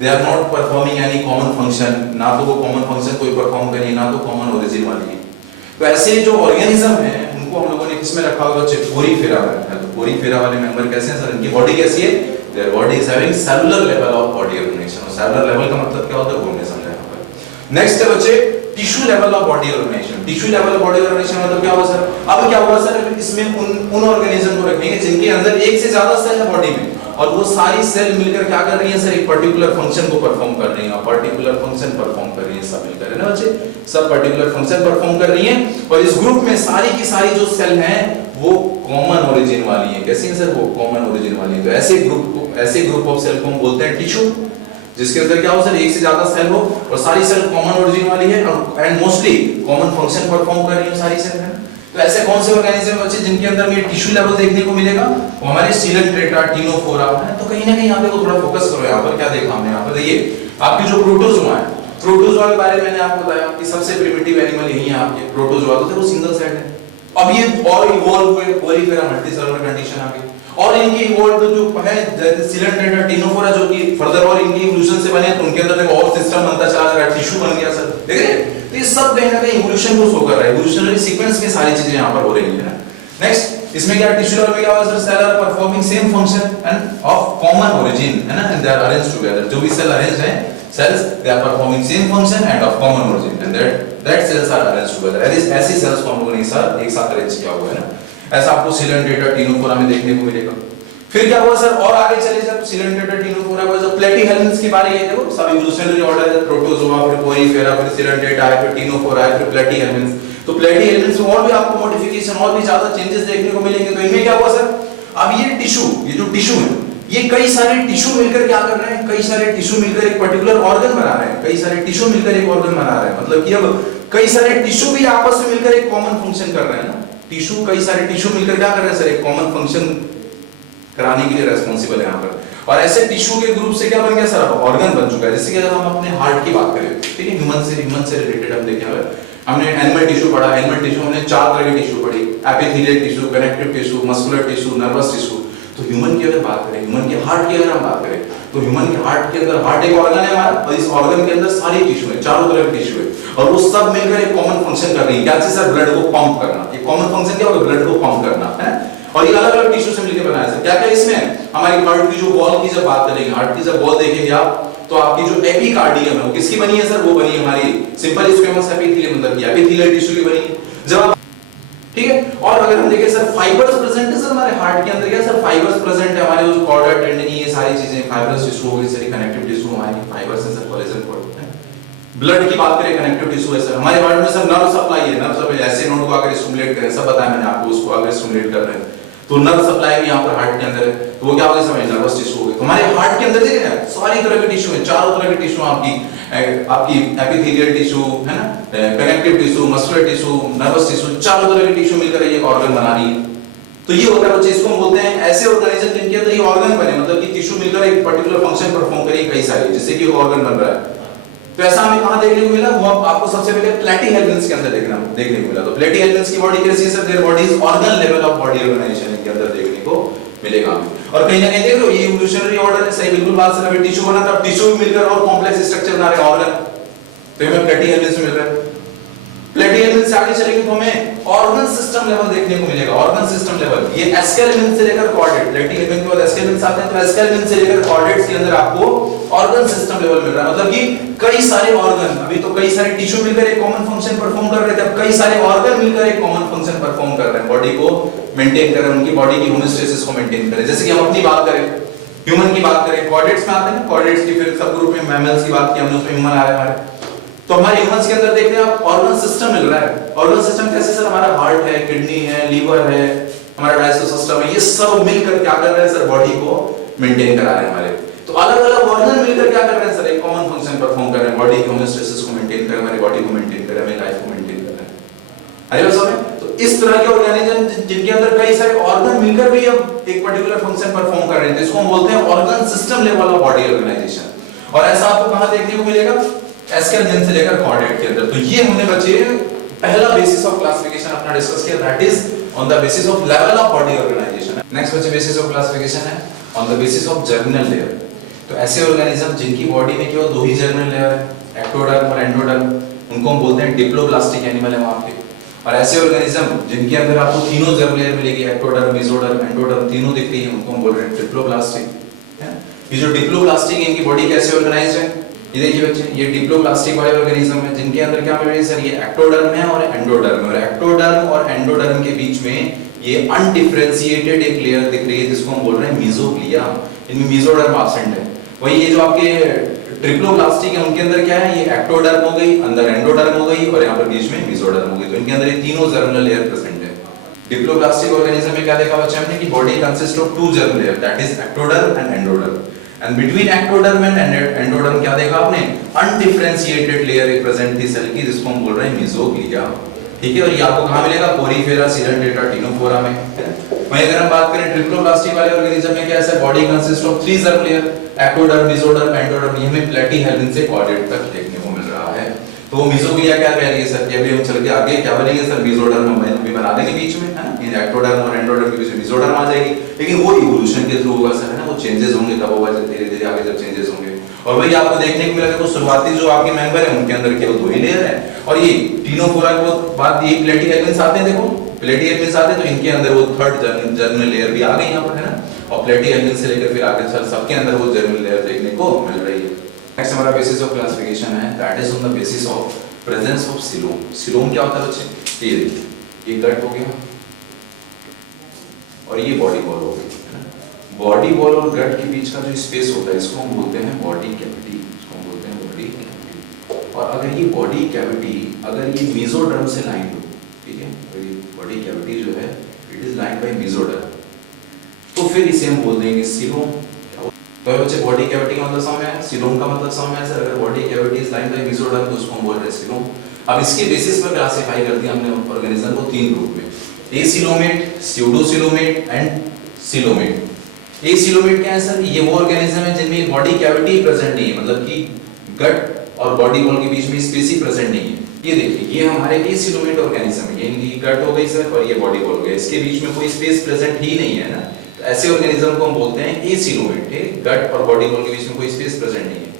they are not performing any common function, ना तो वो कॉमन फंक्शन कोई परफॉर्म करें ना तो कॉमन ओरिजिन वाली है। तो ऐसे जो ऑर्गेनिज्म है उनको हम लोगों ने किसमें रखा होगा? पोरीफेरा में। तो पोरीफेरा वाले मेंबर कैसे हैं सर? इनकी बॉडी कैसी है? Their body is having cellular level of body organisation. और सेलुलर लेवल का मतलब क्या होता है वो हमने समझा यहाँ पर। नेक्स्ट है बच्चे tissue level of body organisation. Tissue level of body organisation मतलब क्या हुआ सर? अब क्या हुआ सर? इसमें उन ऑर्गेनिज्म को रखेंगे जिनके अंदर एक से ज्यादा सेल है बॉडी में और वो सारी सेल मिलकर क्या कर रही है सर? एक पर्टिकुलर फंक्शन को परफॉर्म कर रही है, पर्टिकुलर फंक्शन परफॉर्म कर रही है, सब मिलकर, है ना बच्चे, सब पर्टिकुलर फंक्शन परफॉर्म कर रही है। और इस ग्रुप में सारी की सारी जो सेल हैं वो कॉमन ओरिजिन वाली है। कैसी है सर? वो कॉमन ओरिजिन वाली है। तो ऐसे ग्रुप ऑफ सेल को हम बोलते हैं टिश्यू, जिसके अंदर क्या हो सर? एक से ज्यादा सेल हो और सारी सेल कॉमन ओरिजिन वाली है and mostly common function perform कर रही है सारी सेल, है। तो ऐसे कौन से ऑर्गेनिज्म बच्चे जिनके अंदर में टिश्यू लेवल देखने को मिलेगा? वो हमारे सीलेंट्रेटा, टिनोफोरा है। तो कहीं ना कहीं यहाँ पे वो थोड़ा फोकस करो। यहाँ पर क्या देखा हमने? यहाँ पर देखिए आपकी जो प्रोटोजोआ है, प्रोटोजोआ के बारे में मैंने आपको बताया कि सबसे प्रिमिटिव एनिमल यही है आपके प्रोटोजोआ, तो वो सिंगल सेल है। अब ये और इवॉल्व हुए पोरीफेरा मल्टीसेलुलर कंडीशन आ गई और इनके इवॉल्व जो है सीलेंट्रेटा, टिनोफोरा जो कि फर्दर और इनकी इवोल्यूशन से बने तो उनके अंदर एक और सिस्टम बनता चला जा रहा है, टिश्यू बन गया सर, देख रहे हैं। तो ये सब कहीं ना कहीं इवोल्यूशन को शो कर रहा है, इवोल्यूशनरी सीक्वेंस में सारी चीजें यहाँ पर हो रही है ना। नेक्स्ट इसमें क्या टिश्यू लेवल में क्या होगा sir? Cell are performing same function and of common origin, है ना, and they are arranged together. जो भी सेल अरेंज्ड है cells they are performing same function and of common origin and that cells are arranged together। ऐसी sales को हम लोगों ने एक साथ अरेंज किया हुआ है ना। ऐसा आपको सीलेंट्रेटा, टिनोफोरा में देखने को मिलेगा। फिर क्या हुआ सर? और आगे चले जब सीलेंट्रेटा, टिनोफोरा को जब प्लेटीहेल्मिन्थ्स की बारी है, देखो सब इवोल्यूशनरी ऑर्डर है, प्रोटोजोआ, फिर पोरीफेरा, फिर सीलेंट्रेटा है, फिर टिनोफोरा है, फिर प्लेटीहेल्मिन्थ्स। तो प्लेटीहेल्मिन्थ्स में और भी आपको मॉडिफिकेशन और भी ज्यादा चेंजेस देखने को मिलेंगे। तो इनमें क्या हुआ सर? अब ये जो टिश्यू है, ये कई सारे टिश्यू मिलकर क्या कर रहे हैं? कई सारे टिश्यू मिलकर एक पर्टिकुलर ऑर्गन बना रहे हैं, कई सारे टिश्यू मिलकर एक ऑर्गन बना रहे हैं। मतलब कि अब कई सारे टिश्यू भी आपस में मिलकर एक कॉमन फंक्शन कर रहे हैं ना। टिश्यू, कई सारे टिश्यू मिलकर क्या कर रहे हैं सर? एक कॉमन फंक्शन कराने के लिए रेस्पॉन्सिबल है यहाँ पर। और ऐसे टिश्यू के ग्रुप से क्या बन गया सर? अब ऑर्गन बन चुका है। जैसे कि अगर हम अपने हार्ट की बात करें, ठीक है, ह्यूमन से रिलेटेड हम देखें, हमने एनिमल टिश्यू पढ़ा, एनिमल टिश्यू हमने 4 तरह के टिश्यू पढ़ी, epithelial tissue, connective tissue, muscular tissue, nervous tissue. तो ह्यूमन की अगर बात करें, ह्यूमन के हार्ट की अगर हम बात करें, तो ह्यूमन के हार्ट के अंदर हार्ट एक ऑर्गन है हमारा और इस ऑर्गन के अंदर सारे टिश्यू है, चारों तरफ टिश्यू है और वो सब मिलकर एक कॉमन फंक्शन कर रही है। क्या चीज सर? ब्लड को पंप करना। ये कॉमन फंक्शन क्या होगा? ब्लड को पंप करना, है। और ये अलग अलग टिश्यू से मिलकर बनाया है। क्या क्या इसमें? हमारी हार्ट की जो वॉल की जब बात करेंगे, हार्ट की जब वॉल देखेंगे आप, तो आपकी जो एपिकार्डियम है वो किसकी बनी है सर? वो बनी है हमारी सिंपल स्क्वेमस एपिथेलियम, मतलब कि एपिथेलियल टिश्यू की बनी है। जब ठीक है, और अगर हम देखें सर फाइबर्स प्रेजेंट है सर हमारे हार्ट के अंदर, क्या सर? फाइबर्स प्रेजेंट है हमारे जो कॉर्डा, टेंडनी, ये सारी चीजें फाइबर्स टिश्यू हो गई, सारी कनेक्टिव टिश्यू हमारी फाइबर्स है सर, कोलेजन कोड है। ब्लड की बात करें कनेक्टिव टिश्यू है सर, हमारे बॉडी में सब नर्व सप्लाई है, नर्व सप्लाई ऐसे नोड को अगर स्टिमुलेट करें, सब बताया मैंने आपको, उसको अगर स्टिमुलेट कर रहे हैं तो नर्व सप्लाई भी यहाँ पर हार्ट के अंदर है, तो वो क्या होगा समझ, नर्वस टिश्यू हो गया। तो हमारे हार्ट के अंदर देखिए सारी तरह के टिश्यू है, चारों तरह के टिश्यू आपकी एपिथेलियल टिश्यू है ना, connective tissue, muscular tissue, nervous tissue, चारों तरह के टिश्यू मिलकर एक ऑर्गन बना रही है। तो ये होता है बच्चे, इसको हम बोलते हैं ऐसे ऑर्गेनिज्म जिनके अंदर ये ऑर्गन बने, मतलब कि टिश्यू मिलकर एक पर्टिकुलर फंक्शन परफॉर्म करे कई सारे, जिससे कि ऑर्गन बन रहा है। तो ऐसा हमें कहां देखने को मिला, वो आपको सबसे पहले प्लेटीहेल्मिन्थ्स के अंदर देखने को मिला। तो प्लेटीहेल्मिन्थ्स की बॉडी कैसी है sir, their body is organ level of body organisation के अंदर देखने को मिलेगा। और कहीं ना कहीं देख लो ये इवोल्यूशनरी ऑर्डर है, सही बिल्कुल बात सर, टिश्यू बना था, टिश्यू भी मिलकर और कॉम्प्लेक्स स्ट्रक्चर बना रहे ऑर्गन, तो हमें प्लेटीहेल्मिन्थ्स मिल रहा है। प्लेटीहेल्मिन्थ्स से आगे चलेंगे तो हमें ऑर्गन सिस्टम लेवल देखने को मिलेगा, ऑर्गन सिस्टम लेवल, ये एस्केलेमिन्थ से लेकर कॉर्डेट, प्लेटीहेल्मिन्थ के बाद एस्केलेमिन्थ्स आते हैं, तो एस्केलेमिन्थ से लेकर कॉर्डेट्स के अंदर आपको ऑर्गन सिस्टम लेवल मिल रहा है, मतलब कि कई सारे ऑर्गन, अभी तो कई सारे टिश्यू मिलकर एक कॉमन फंक्शन परफॉर्म कर रहे थे, अब कई सारे ऑर्गन मिलकर एक कॉमन फंक्शन परफॉर्म कर रहे हैं, बॉडी को मेंटेन कर रहे हैं, उनकी बॉडी की होमोस्टेसिस को मेंटेन करें। जैसे कि हम अपनी बात करें, ह्यूमन की बात करें, कॉर्डेट्स में आते हैं, कॉर्डेट्स की फिर सब ग्रुप में मैमल्स की बात की हमने, उसमें ह्यूमन आ रहे हैं हमारे। तो हमारे ह्यूमंस के अंदर देखते हैं आप ऑर्गन सिस्टम मिल रहा है। ऑर्गन सिस्टम कैसे सर, हमारा हार्ट है, किडनी है, लीवर है, हमारा डाइजेस्टिव सिस्टम है, ये सब मिलकर क्या कर रहे हैं सर, बॉडी को मेंटेन करा रहे हैं हमारे। तो अलग-अलग ऑर्गन मिलकर क्या कर रहे हैं सर, एक कॉमन फंक्शन परफॉर्म कर रहे हैं, बॉडी की होमोस्टेसिस को मेंटेन कर रहे हैं, हमारी बॉडी को मेंटेन कर रहे हैं, हमारी लाइफ को मेंटेन कर रहे हैं। आइए समझ, तो इस तरह के ऑर्गेनिज्म जिनके अंदर कई सारे ऑर्गन मिलकर भी अब एक पर्टिकुलर फंक्शन परफॉर्म कर रहे हैं, इसको हम बोलते हैं organ system level of body organisation. और ऐसा आपको कहां देखने को मिलेगा, एस्केलेमिन्थ से लेकर कॉर्डेट के अंदर। तो ये हमने बच्चे पहला बेसिस ऑफ क्लासिफिकेशन अपना डिस्कस किया, that is on the basis of level of body organisation. Next बच्चे बेसिस ऑफ क्लासिफिकेशन है on the basis of germinal layer. तो ऐसे ऑर्गेनिज्म जिनकी बॉडी में केवल दो ही जर्मिनल लेयर है, एक्टोडर्म और एंडोडर्म, उनको हम बोलते हैं डिप्लोब्लास्टिक एनिमल है वहां पे। और ऐसे ऑर्गेनिज्म जिनके अंदर आपको तीनों जर्म लेयर मिलेगी, एक्टोडर्म, मेसोडर्म, एंडोडर्म, तीनों दिख रही है, उनको हम बोल रहे हैं डिप्लोब्लास्टिक। ये जो डिप्लोब्लास्टिक, इनकी बॉडी कैसे ऑर्गेनाइज्ड है, ये देखिए बच्चे, ये डिप्लोब्लास्टिक वाले ऑर्गेनिज्म है जिनके अंदर क्या मिल रही है सर, ये एक्टोडर्म है और एंडोडर्म है, और एक्टोडर्म और एंडोडर्म के बीच में ये अनडिफरेंशिएटेड एक लेयर दिख रही है जिसको हम बोल रहे हैं मेसोग्लिया। इनमें मेसोडर्म एब्सेंट है। वही ये जो आपके ट्रिप्लोब्लास्टिक है उनके अंदर क्या है, ये एक्टोडर्म हो गई, अंदर एंडोडर्म हो गई और यहाँ पर बीच में मेसोडर्म हो गई। तो इनके अंदर ये तीनों जर्मिनल लेयर प्रेजेंट है। डिप्लोब्लास्टिक ऑर्गेनिज्म में क्या देखा बच्चे हमने कि body consist of two germ layer, that is ectoderm and endoderm. And between ectoderm and endoderm क्या देखा आपने, undifferentiated layer एक प्रेजेंट थी सेल की, जिसको हम बोल रहे हैं मेसोग्लिया। ठीक है, और ये आपको कहाँ मिलेगा, कोरीफेरा, सिलेंडेटा, टिनोफोरा में। वहीं अगर हम बात करें ट्रिप्लोब्लास्टिक वाले ऑर्गेनिज्म में क्या है sir, body consist of three germ layer, ectoderm, mesoderm, endoderm. ये हमें प्लेटीहेल्मिन्थ से कॉर्डेट तक देखने को मिल रहा है। तो मेसोग्लिया क्या कह रही है सर, अभी हम चल के आगे क्या बनेंगे सर, मेसोडर्म हम अभी बना देंगे बीच में, है ना, ये एक्टोडर्म और एंडोडर्म के बीच में मेसोडर्म आ जाएगी, लेकिन वो इवोल्यूशन के थ्रू होगा सर, है ना, वो चेंजेस होंगे, तब होगा जब धीरे-धीरे आगे जब चेंजेस होंगे। और वही आपको देखने को मिलेगा, तो शुरुआती जो आपके मेंबर है उनके अंदर केवल दो ही लेयर है, और ये टिनोफोरा के बाद ये प्लेटीहेल्मिन्थ्स आते हैं, देखो प्लेटीहेल्मिन्थ्स आते हैं, तो इनके अंदर वो थर्ड जर्मिनल लेयर भी आ गई यहाँ पर, है ना, और प्लेटीहेल्मिन्थ्स से लेकर फिर आगे चल सबके अंदर वो जर्मिनल लेयर देखने को मिल रही है। नेक्स्ट हमारा बेसिस ऑफ क्लासिफिकेशन है, that is on the basis of presence of coelom. Coelom क्या होता है बच्चे, ये देखिए, ये गट हो गया और ये बॉडी वॉल हो गई, है ना। बॉडी वॉल और गट के बीच का जो स्पेस होता है इसको हम बोलते हैं बॉडी कैविटी, इसको हम बोलते हैं बॉडी कैविटी। और अगर ये बॉडी कैविटी अगर ये मेसोडर्म से लाइन हो, ठीक है, तो ये बॉडी कैविटी जो है it is lined by mesoderm, तो फिर इसे हम बोल देंगे सीलोम। तो बच्चे बॉडी कैविटी का मतलब समझ में आया, सीलोम का मतलब समझ में आया सर। अगर body cavity is lined by mesoderm तो उसको हम बोल रहे हैं सीलोम। अब इसके बेसिस पर क्लासिफाई कर दिया हमने ऑर्गेनिज्म को तीन ग्रुप में, एसीलोमेट, स्यूडोसीलोमेट एंड सीलोमेट। एसीलोमेट क्या है सर, ये वो ऑर्गेनिज्म है जिनमें बॉडी कैविटी प्रेजेंट नहीं है, मतलब कि गट और बॉडी वॉल के बीच में स्पेस ही प्रेजेंट नहीं है। ये देखिए, ये हमारे एसीलोमेट ऑर्गेनिज्म है, ये इनकी गट हो गई सर और ये बॉडी वॉल हो गया, इसके बीच में कोई स्पेस प्रेजेंट ही नहीं है ना, तो ऐसे ऑर्गेनिज्म को हम बोलते हैं एसीलोमेट, ठीक, गट और बॉडी वॉल के बीच में कोई स्पेस प्रेजेंट नहीं है।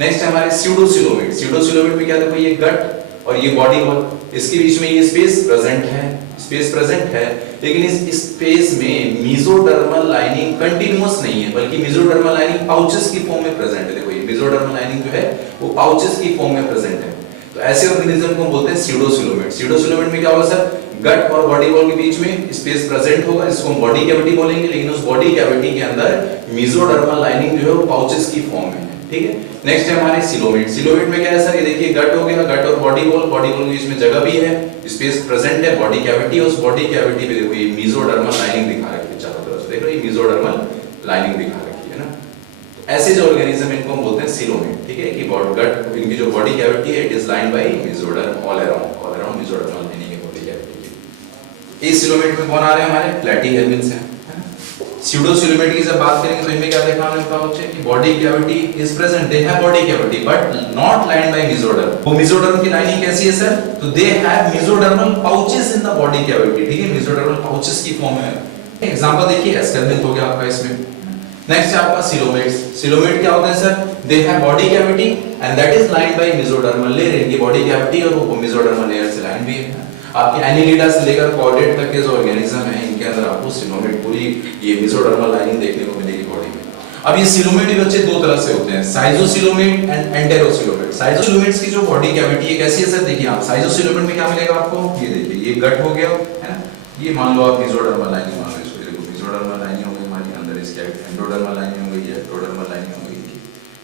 नेक्स्ट हमारे स्यूडोसीलोमेट। स्यूडोसीलोमेट में क्या, देखो ये गट और ये बॉडी वॉल, इसके बीच में ये स्पेस प्रेजेंट है, स्पेस प्रेजेंट है, लेकिन इस स्पेस में मेसोडर्मल लाइनिंग कंटीन्यूअस नहीं है, बल्कि मेसोडर्मल लाइनिंग पाउचेस की फॉर्म में प्रेजेंट है। देखो ये मेसोडर्मल लाइनिंग जो है वो पाउचेस की फॉर्म में प्रेजेंट है। तो ऐसे ऑर्गेनिज्म को हम बोलते हैं स्यूडोसीलोमेट। स्यूडोसीलोमेट में क्या होगा सर, गट और बॉडी वॉल के बीच में स्पेस प्रेजेंट होगा, इसको हम बॉडी कैविटी बोलेंगे, लेकिन उस बॉडी कैविटी के अंदर मेसोडर्मल लाइनिंग जो है वो पाउचेस की फॉर्म में है, ठीक है। नेक्स्ट है हमारे सिलोमेट। सिलोमेट में क्या है सर, ये देखिए गट हो गया, गट और बॉडी वॉल के बीच में जगह भी है, स्पेस प्रेजेंट है, बॉडी कैविटी, उस बॉडी कैविटी पे देखो ये मेसोडर्मल लाइनिंग दिखा रखी है चारों तरफ से, देखो ये मेसोडर्मल लाइनिंग दिखा रखी है ना। ऐसे जो ऑर्गेनिज्म इनको हम बोलते हैं सिलोमेट, ठीक है, कि गट इनकी जो बॉडी कैविटी है it is lined by mesoderm all around mesodermal lining है बॉडी कैविटी। इस सिलोमेट में कौन आ रहे हैं हमारे प्लैटीहेल्मिन्थ्स हैं। Pseudocoelomet की जब बात करेंगे तो इनमें क्या देखा हमने बताया बच्चे कि body cavity is present, they have body cavity but not lined by mesoderm. वो मेसोडर्म की लाइनिंग कैसी है सर, तो they have mesodermal pouches in the body cavity, ठीक है, मेसोडर्मल पाउचेस की फॉर्म में। एग्जांपल देखिए एस्केल्मिंथ हो गया आपका इसमें। नेक्स्ट है आपका सिलोमेट्स। सिलोमेट क्या होता है sir, they have body cavity and that is lined by mesodermal layer, इनकी बॉडी कैविटी और वो मेसोडर्मल लेयर से लाइन भी है। आपके एनिलिडा से लेकर कॉर्डेट तक के जो ऑर्गेनिज्म है इनके अंदर आपको सिलोमेट पूरी ये मेसोडर्मल लाइनिंग देखने को मिलेगी बॉडी में। अब ये सिलोमेट भी बच्चे दो तरह से होते हैं, साइजोसिलोमेट एंड एंटेरोसिलोमेट। साइजोसिलोमेट्स की जो बॉडी कैविटी है कैसी है सर, देखिए आप साइजोसिलोमेट में क्या मिलेगा आपको, ये देखिए ये गट हो गया है ना, ये मान लो आप मेसोडर्मल लाइनिंग मान लो इसको, देखो मेसोडर्मल लाइनिंग हो गई हमारी, अंदर इसके एंडोडर्मल लाइनिंग हो गई है, एक्टोडर्मल लाइनिंग हो गई,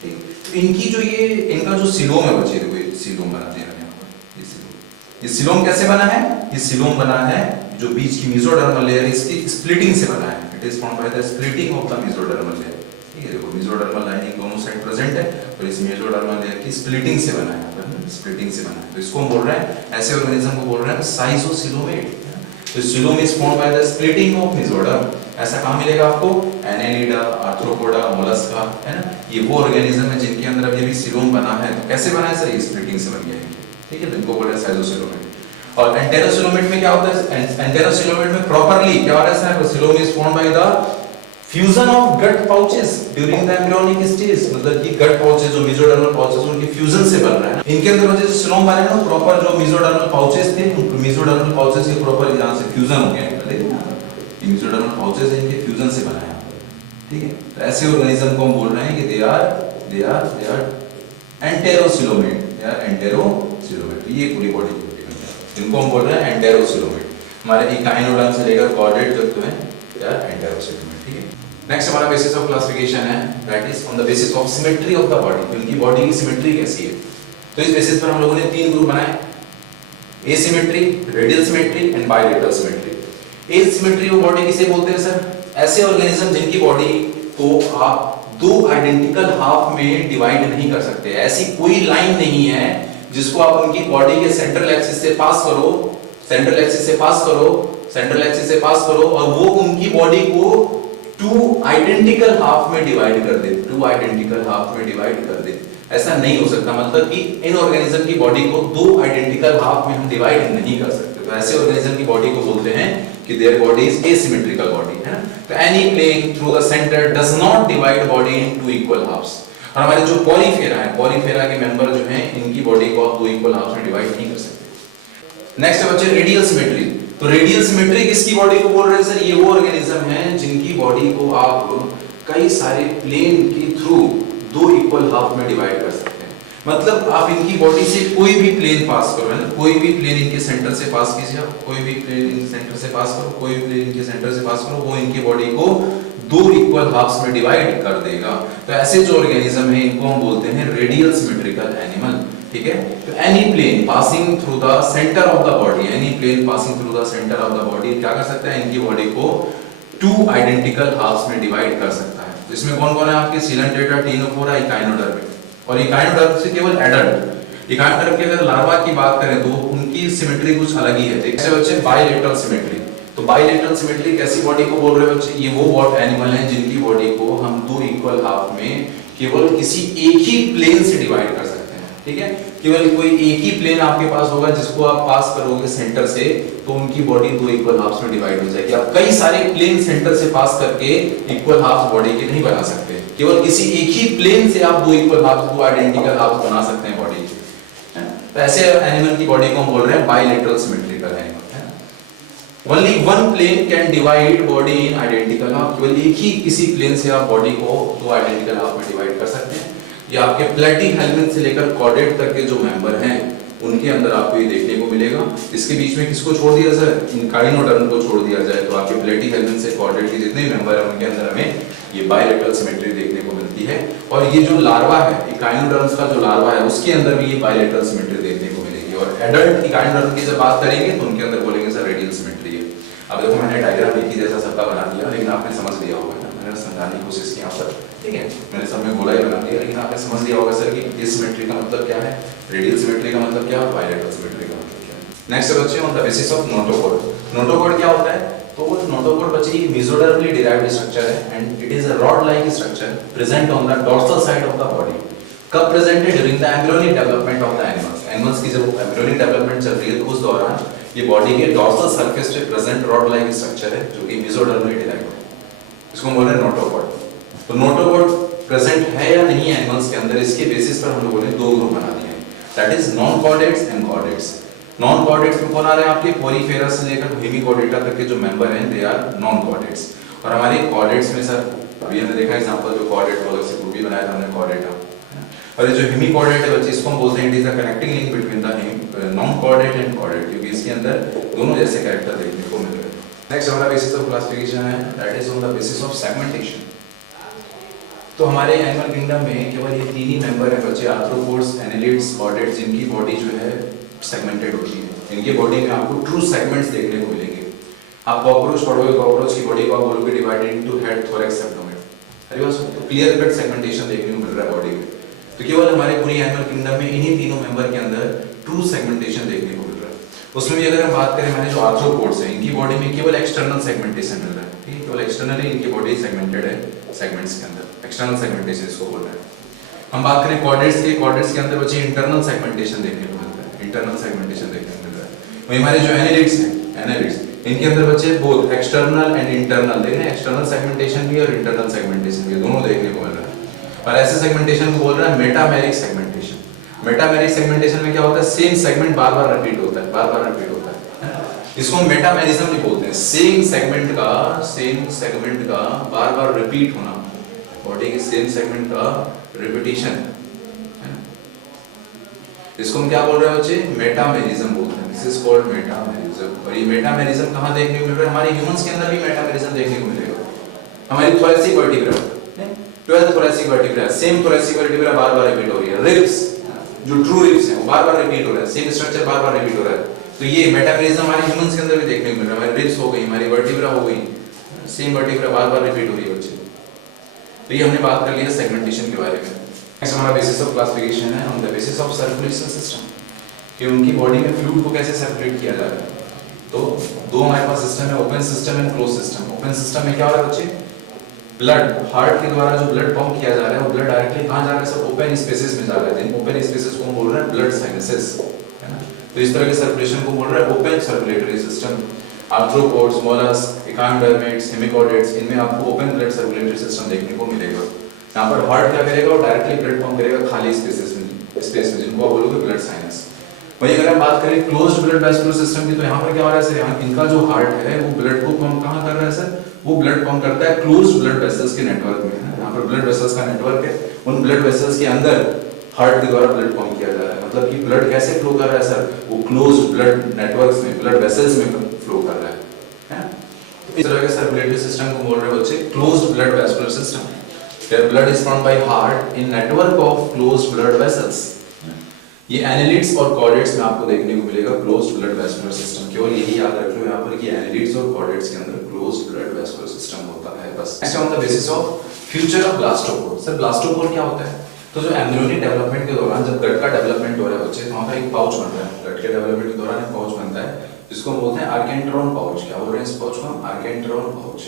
ठीक। इनकी जो ये इनका जो सिलोम है बच्चे, देखो ये सिलोम बनाते हैं ये सिलोम कैसे बना है, ये सिलोम बना है जो बीच की मेसोडर्मल लेयर इसकी स्प्लिटिंग से बना है, it is formed by the splitting of the mesodermal layer, ठीक है। देखो मेसोडर्मल लाइनिंग दोनों साइड प्रेजेंट है और इस मेसोडर्मल लेयर की स्प्लिटिंग से बना है, स्प्लिटिंग से बना है, तो इसको हम बोल रहे हैं, ऐसे ऑर्गेनिज्म को बोल रहे हैं साइजोसिलोमेट। तो coelom is formed by the splitting of mesoderm. ऐसा कहां मिलेगा आपको, एनेलिडा, आर्थ्रोपोडा, मोलस्का, है ना, ये वो ऑर्गेनिज्म है जिनके अंदर अभी भी सिलोम बना है। तो कैसे बना है सर, ये स्प्लिटिंग से बन गया है, ठीक है, तो इनको बोल रहे हैं साइजोसिलोमेट। और एंटेरोसिलोमेट में क्या होता है, एंटेरोसिलोमेट में प्रॉपर्ली क्या हो रहा है, coelom is formed by the fusion of gut pouches during the embryonic stage, मतलब कि गट पाउचेस जो मेसोडर्मल पाउचेस उनके फ्यूजन से बन रहा है। इनके अंदर वजह से सिलोम बने ना, प्रॉपर जो मेसोडर्मल पाउचेस थे, मेसोडर्मल पाउचेस के प्रॉपर यहां से फ्यूजन हो गया है, देखिए ना, ये मेसोडर्मल पाउचेस इनके फ्यूजन से बना है, ठीक है। तो ऐसे ऑर्गेनिज्म को हम बोल रहे हैं कि दे आर एंटेरोसिलोमेट, दे आर एंटेरोसिलोमेट, ये पूरी बॉडी इनको हम बोल रहे हैं एंटेरोसिलोमेट। हमारे इकाइनोडर्म से लेकर कॉर्डेट तक तो है दे आर एंटेरोसिलोमेट, ठीक है। नेक्स्ट हमारा बेसिस ऑफ क्लासिफिकेशन है, that is on the basis of symmetry of the body, उनकी बॉडी की सिमेट्री कैसी है। तो इस बेसिस पर हम लोगों ने तीन ग्रुप बनाए, asymmetry, radial symmetry and bilateral symmetry. Asymmetry of body किसे बोलते हैं सर, ऐसे ऑर्गेनिज्म जिनकी बॉडी को आप दो आइडेंटिकल हाफ में डिवाइड नहीं कर सकते, ऐसी कोई लाइन नहीं है जिसको आप उनकी बॉडी के सेंट्रल एक्सिस से पास करो, सेंट्रल एक्सिस से पास करो, सेंट्रल एक्सिस से पास करो और वो उनकी बॉडी को टू आइडेंटिकल हाफ में डिवाइड कर दे, टू आइडेंटिकल हाफ में डिवाइड कर दे, ऐसा नहीं हो सकता। मतलब कि इन ऑर्गेनिज्म की बॉडी को दो आइडेंटिकल हाफ में हम डिवाइड नहीं कर सकते। तो ऐसे ऑर्गेनिज्म की बॉडी को बोलते हैं कि their body is asymmetrical body, है ना। तो any plane through the centre does not divide body into equal halves. और हमारे जो पॉलीफेरा है, पॉलीफेरा के मेंबर जो हैं इनकी बॉडी को आप दो इक्वल हाफ्स में डिवाइड नहीं कर सकते। नेक्स्ट है बच्चे रेडियल सिमेट्री। तो रेडियल सिमेट्री किसकी बॉडी को बोल रहे हैं सर, ये वो ऑर्गेनिज्म हैं जिनकी बॉडी को आप कई सारे प्लेन के थ्रू दो इक्वल हाफ में डिवाइड कर सकते हैं। मतलब आप इनकी बॉडी से कोई भी प्लेन पास करो, है ना, कोई भी प्लेन इनके सेंटर से पास कीजिए, आप कोई भी प्लेन इनके सेंटर से पास करो, कोई भी प्लेन इनके सेंटर से पास करो, वो इनकी बॉडी को दो इक्वल हाफ्स में डिवाइड कर देगा। तो ऐसे जो ऑर्गेनिज्म है इनको हम बोलते हैं रेडियल सिमेट्रिकल एनिमल, ठीक है। तो any plane passing through the centre of the body, any plane passing through the centre of the body क्या कर सकता है, इनकी बॉडी को टू आइडेंटिकल हाफ्स में डिवाइड कर सकता है। तो इसमें कौन कौन है आपके, सिलेंटेटा, टिनोफोरा, इकाइनोडर्म। और इकाइनोडर्म से केवल एडल्ट, इकाइनोडर्म की अगर लार्वा की बात करें तो उनकी सिमेट्री कुछ अलग ही है। ऐसे बच्चे बायलेटरल सिमेट्री। तो बायलेटरल सिमेट्री कैसी बॉडी को बोल रहे हैं बच्चे, ये वो वॉट एनिमल हैं जिनकी बॉडी को हम दो इक्वल हाफ में केवल किसी एक ही प्लेन से डिवाइड कर सकते हैं, ठीक है। केवल कोई एक ही प्लेन आपके पास होगा जिसको आप पास करोगे सेंटर से, तो उनकी बॉडी दो इक्वल हाफ्स में डिवाइड हो जाएगी। आप कई सारे प्लेन सेंटर से पास करके इक्वल हाफ्स बॉडी के नहीं बना सकते, केवल किसी एक ही प्लेन से आप दो इक्वल हाफ्स, दो आइडेंटिकल हाफ्स बना सकते हैं बॉडी के। तो ऐसे एनिमल की बॉडी को हम बोल रहे हैं bilateral symmetrical animal. Only one plane can divide body in identical half, केवल एक ही किसी प्लेन से आप बॉडी को दो आइडेंटिकल हाफ में डिवाइड कर सकते हैं। ये आपके प्लैटीहेल्मिन्थ से लेकर कॉर्डेट तक के जो मेंबर हैं उनके अंदर आपको ये देखने को मिलेगा। इसके बीच में किसको छोड़ दिया जाए, इन काइनोडर्म को छोड़ दिया जाए तो आपके प्लेटिहेल्मिन से कॉर्डेट के जितने मेंबर है उनके अंदर हमें ये बायलैटरल सिमेट्री देखने को मिलती है। और ये जो लार्वा है, इकाइनोडर्म्स का जो लार्वा है उसके अंदर भी ये बायलैटरल सिमेट्री देखने को मिलेगी। और एडल्ट इकाइनोडर्म की जब बात करेंगे तो उनके अंदर बोलेंगे सर रेडियल सिमेट्री है। अब देखो मैंने डायग्राम एक ही जैसा सबका बना दिया, लेकिन आपने समझ लिया होगा ना, मैंने समझाने की कोशिश की यहाँ पर, ठीक है, मैंने सब में गोला ही बना दिया, लेकिन आपने समझ लिया होगा सर कि इस सिमेट्री का मतलब क्या है, रेडियल सिमेट्री का मतलब क्या है, बायलैटरल सिमेट्री का मतलब क्या है। नेक्स्ट बच्चे on the basis of notochord. Notochord क्या होता है, तो वो नोटोकॉर्ड बच्चे मेसोडर्मली डिराइव्ड स्ट्रक्चर है and it is a rod like structure present on the dorsal side of the body. कब प्रेजेंट है, during the embryonic development of the animals. Animals की जब एम्ब्रियोनिक डेवलपमेंट चल रही है तो उस दौरान ये बॉडी के डॉर्सल सरफेस पे प्रेजेंट रॉड लाइक स्ट्रक्चर है जो कि मेसोडर्मली डिराइव्ड है, इसको बोल रहे हैं नोटोकॉर्ड। तो नोटोकॉर्ड प्रेजेंट है या नहीं है एनिमल्स के अंदर, इसके बेसिस पर हम लोगों ने दो ग्रुप बना दिए हैं, that is non chordates and chordates. Non chordates में कौन आ रहे हैं आपके, पोरीफेरस से लेकर हेमिकॉर्डेटा तक के जो मेंबर हैं दे आर नॉन कॉर्डेट्स। और हमारे कॉर्डेट्स में सर अभी हमने देखा एग्जांपल जो कॉर्डेट वाला से ग्रुप भी बनाया था हमने कॉर्डेटा, और ये जो हेमिकॉर्डेट है बच्चे इसको हम बोलते हैं it is the connecting link between the non chordate and chordate, क्योंकि इसके अंदर दोनों जैसे कैरेक्टर देखने को मिल रहे हैं। नेक्स्ट हमारा बेसिस ऑफ क्लासिफिकेशन है that is on the basis of segmentation. तो हमारे एनिमल किंगडम में केवल ये तीन ही मेंबर है बच्चे, आर्थ्रोपोड्स, एनालिड्स, कॉर्डेट्स, जिनकी बॉडी जो है सेगमेंटेड होती है। इनके बॉडी में आपको ट्रू सेगमेंट्स देखने को मिलेंगे। आप कॉकरोच पढ़ोगे, कॉकरोच की बॉडी को आप बोलोगे divided into head, thorax, abdomen, अरे बस तो क्लियर कट सेगमेंटेशन देखने को मिल रहा है बॉडी में। तो केवल हमारे पूरी एनिमल किंगडम में इन्हीं तीनों मेंबर के अंदर ट्रू सेगमेंटेशन देखने को मिल रहा है। उसमें भी अगर हम बात करें हमारे जो आर्थ्रोपोड्स हैं इनकी बॉडी में केवल एक्सटर्नल सेगमेंटेशन मिल रहा है, ठीक है, केवल एक्सटर्नली इनकी बॉडी सेगमेंटेड है सेगमेंट्स के अंदर, एक्सटर्नल सेगमेंटेशन इसको बोल रहे हैं। हम बात करें कॉर्डेट्स के अंदर बच्चे इंटरनल सेगमेंटेशन देखने को मिल रहा है, इंटरनल सेगमेंटेशन देखने को मिल रहा है। वहीं हमारे जो एनालिड्स हैं, एनालिड्स इनके अंदर बच्चे बोथ एक्सटर्नल एंड इंटरनल, देख रहे हैं, एक्सटर्नल सेगमेंटेशन भी और इंटरनल सेगमेंटेशन भी दोनों देखने को मिल रहा है। और ऐसे सेगमेंटेशन को बोल रहा है मेटामेरिक सेगमेंटेशन। मेटामेरिक सेगमेंटेशन में क्या होता है, सेम सेगमेंट बार-बार रिपीट होता है, बार-बार रिपीट होता है, इसको हम मेटामेरिज्म भी बोलते हैं। सेम सेगमेंट का बार-बार रिपीट होना, बॉडी के सेम सेगमेंट का रिपीटिशन, इसको हम क्या बोल रहे हैं बच्चे, मेटामेरिज्म बोलते हैं। This is called metamerism. और ये मेटामेरिज्म कहां देखने को मिल रहा है, हमारे ह्यूमंस के अंदर भी मेटामेरिज्म देखने को मिलेगा। हमारी thoracic vertebra, 12th thoracic vertebra, same thoracic vertebra बार-बार रिपीट हो रही है। रिब्स, जो ट्रू रिब्स हैं वो बार-बार रिपीट हो रहा है, सेम स्ट्रक्चर बार-बार रिपीट हो रहा है। तो ये मेटामेरिज्म हमारे ह्यूमंस के अंदर भी देखने को मिल रहा है। हमारी रिब्स हो गई, हमारी वर्टिब्रा हो गई, सेम वर्टिब्रा बार-बार रिपीट हो रही है बच्चे। तो ये हमने बात कर लिया सेगमेंटेशन के बारे में। नेक्स्ट हमारा बेसिस ऑफ क्लासिफिकेशन है on the basis of circulation system, कि उनकी बॉडी में फ्लूइड को कैसे सर्कुलेट किया जा रहा है। तो दो हमारे पास सिस्टम है, open system and close system. Open system में क्या हो रहा है बच्चे, ब्लड, हार्ट के द्वारा जो ब्लड पंप किया जा रहा है वो ब्लड डायरेक्टली कहां जा रहा है, सब ओपन स्पेसेस में जा रहा है। ओपन स्पेसेस को हम बोल रहे हैं ब्लड साइनसेस, है ना। तो इस तरह के सर्कुलेशन को बोल रहा है open circulatory system. Arthropods, molluscs, echinoderms, hemichordates, इनमें आपको ओपन ब्लड सर्कुलेटरी सिस्टम देखने को मिलेगा। यहाँ पर हार्ट क्या करेगा, वो डायरेक्टली ब्लड पंप करेगा खाली स्पेस में, जिनको आप बोलोगे ब्लड साइनस। वहीं अगर हम बात करें क्लोज्ड ब्लड वेस्कुलर सिस्टम की, तो यहाँ पर क्या हो रहा है सर, यहाँ इनका जो हार्ट है वो ब्लड को पंप कहाँ कर रहा है सर, वो ब्लड पंप करता है क्लोज्ड ब्लड वेसल्स के नेटवर्क में, है। यहाँ पर ब्लड वेसल्स का नेटवर्क है, उन ब्लड वेसल्स के अंदर हार्ट के द्वारा ब्लड पंप किया जा रहा है। मतलब कि ब्लड कैसे फ्लो कर रहा है सर, वो क्लोज्ड ब्लड नेटवर्क्स में, ब्लड वेसल्स में फ्लो कर रहा है। तो इस तरह के सर्कुलेटरी सिस्टम को बोल रहे हैं बच्चे closed blood vascular system. Their blood is pumped by heart in network of closed blood vessels. ये एनालिड्स और कॉर्डेट्स में आपको देखने को मिलेगा क्लोज्ड ब्लड वेस्कुलर सिस्टम। केवल यही याद रख लो यहाँ पर कि एनालिड्स और कॉर्डेट्स के अंदर क्लोज्ड ब्लड वेस्कुलर सिस्टम होता है, बस। Next on the basis of future of blastopore. Sir blastopore क्या होता है, तो जो एम्ब्रियोनिक डेवलपमेंट के दौरान जब गट का डेवलपमेंट हो रहा है बच्चे, तो वहाँ पर एक पाउच बन रहा है। गट के डेवलपमेंट के दौरान एक पाउच बनता है जिसको हम बोलते हैं आर्केंट्रॉन पाउच। क्या बोल रहे हैं इस पाउच को, आर्केंट्रॉन पाउच।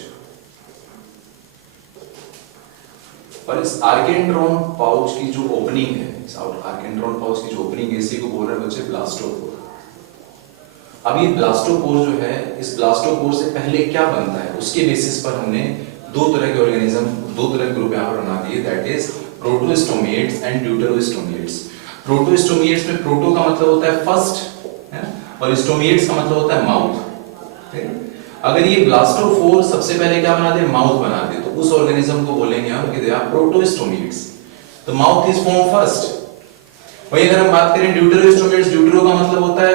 और इस आर्केंट्रॉन पाउच की जो ओपनिंग है, इस आर्केंट्रॉन पाउच की जो ओपनिंग है, इसी को बोल रहे हैं बच्चे ब्लास्टोपोर। अब ये ब्लास्टोपोर जो है, इस ब्लास्टोपोर से पहले क्या बनता है उसके बेसिस पर हमने दो तरह के ऑर्गेनिज्म, दो तरह के ग्रुप यहाँ पर बना दिए, दैट इज प्रोटोस्टोमिएट्स एंड ड्यूटेरोस्टोमिएट्स। प्रोटोस्टोमिएट्स में प्रोटो का मतलब होता है फर्स्ट, है, और स्टोमिएट्स का मतलब होता है माउथ। अगर ये ब्लास्टोपोर सबसे पहले क्या बना दे, माउथ बना दे, तो उस ऑर्गेनिज्म को बोलेंगे हम कि they are protostomiates. The mouth is form first. वही अगर हम बात करें ड्यूटेरोस्टोमिड्स, ड्यूटेरो का मतलब होता है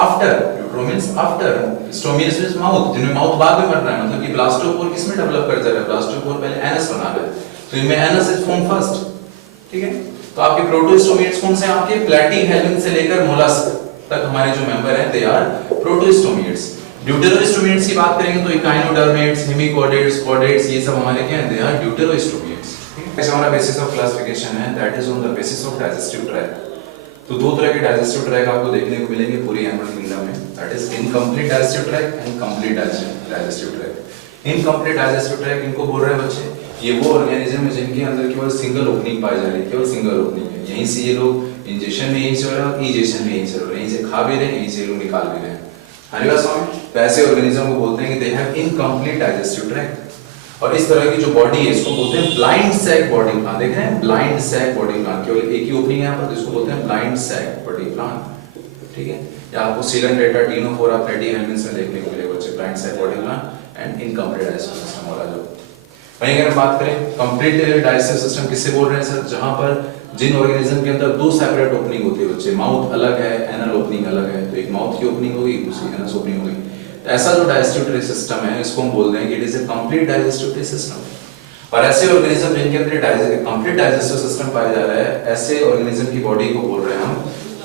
after, deutero means after, stomates means mouth, जिनमें माउथ बाद में बन रहा है, मतलब कि ब्लास्टोपोर किसमें डेवलप कर जा रहा है, ब्लास्टोपोर पहले एनस बना रहा है, तो इनमें एनस इज फॉर्म फर्स्ट, ठीक है। तो आपके प्रोटोस्टोमिड्स कौन से हैं, आपके प्लैटीहेल्मिन्थ से लेकर मोलस्क तक हमारे जो मेंबर हैं दे आर प्रोटोस्टोमिड्स। ड्यूटेरोस्टोमिड्स की बात करेंगे तो इकाइनोडर्मेट्स, हेमिकोडेट्स, कोडेट्स, ये सब हमारे क्या हैं, दे आर ड्यूटेरोस्टोमिड्स। ऐसा हमारा बेसिस ऑफ क्लासिफिकेशन है, that is on the basis of digestive tract. तो दो तरह के डाइजेस्टिव ट्रैक्ट आपको देखने को मिलेंगे पूरी एनिमल किंगडम में, that is incomplete digestive tract and complete digestive tract. Incomplete digestive tract इनको बोल रहे हैं बच्चे, ये वो ऑर्गेनिज्म है जिनके अंदर केवल सिंगल ओपनिंग पाई जा रही है, केवल सिंगल ओपनिंग है, यहीं से ये लोग इंजेक्शन भी यहीं से हो रहा है, इजेक्शन भी यहीं से हो रहा है, यहीं से खा भी रहे हैं, यहीं से लोग निकाल भी रहे हैं। हमारी बात समझ, वैसे ऑर्गेनिज्म को बोलते हैं कि they have incomplete digestive tract. और इस तरह की जो बॉडी है इसको बोलते हैं ब्लाइंड सैक बॉडी प्लान। देख रहे हैं, ब्लाइंड सैक बॉडी प्लान, केवल एक ही ओपनिंग है यहाँ पर, तो इसको बोलते हैं ब्लाइंड सैक बॉडी प्लान, ठीक है। या आपको सिलेंड्रेटा, टीनोफोरा, प्लैटीहेल्मिन्थ्स में देखने को मिलेगा बच्चे, blind sac body plan and incomplete digestive system वाला जो। वहीं अगर हम बात करें कंप्लीट डाइजेस्टिव सिस्टम किससे बोल रहे हैं सर, जहां पर जिन ऑर्गेनिज्म के अंदर दो सेपरेट ओपनिंग होती है बच्चे, माउथ अलग है, एनल ओपनिंग अलग है, तो एक माउथ की ओपनिंग होगी, दूसरी एनस ओपनिंग होगी। ऐसा जो डाइजेस्टिव सिस्टम है इसको हम बोल रहे हैं कि it is a complete digestive system. और ऐसे ऑर्गेनिज्म जिनके अंदर कंप्लीट डाइजेस्टिव सिस्टम पाया जा रहा है, ऐसे ऑर्गेनिज्म की बॉडी को बोल रहे हैं हम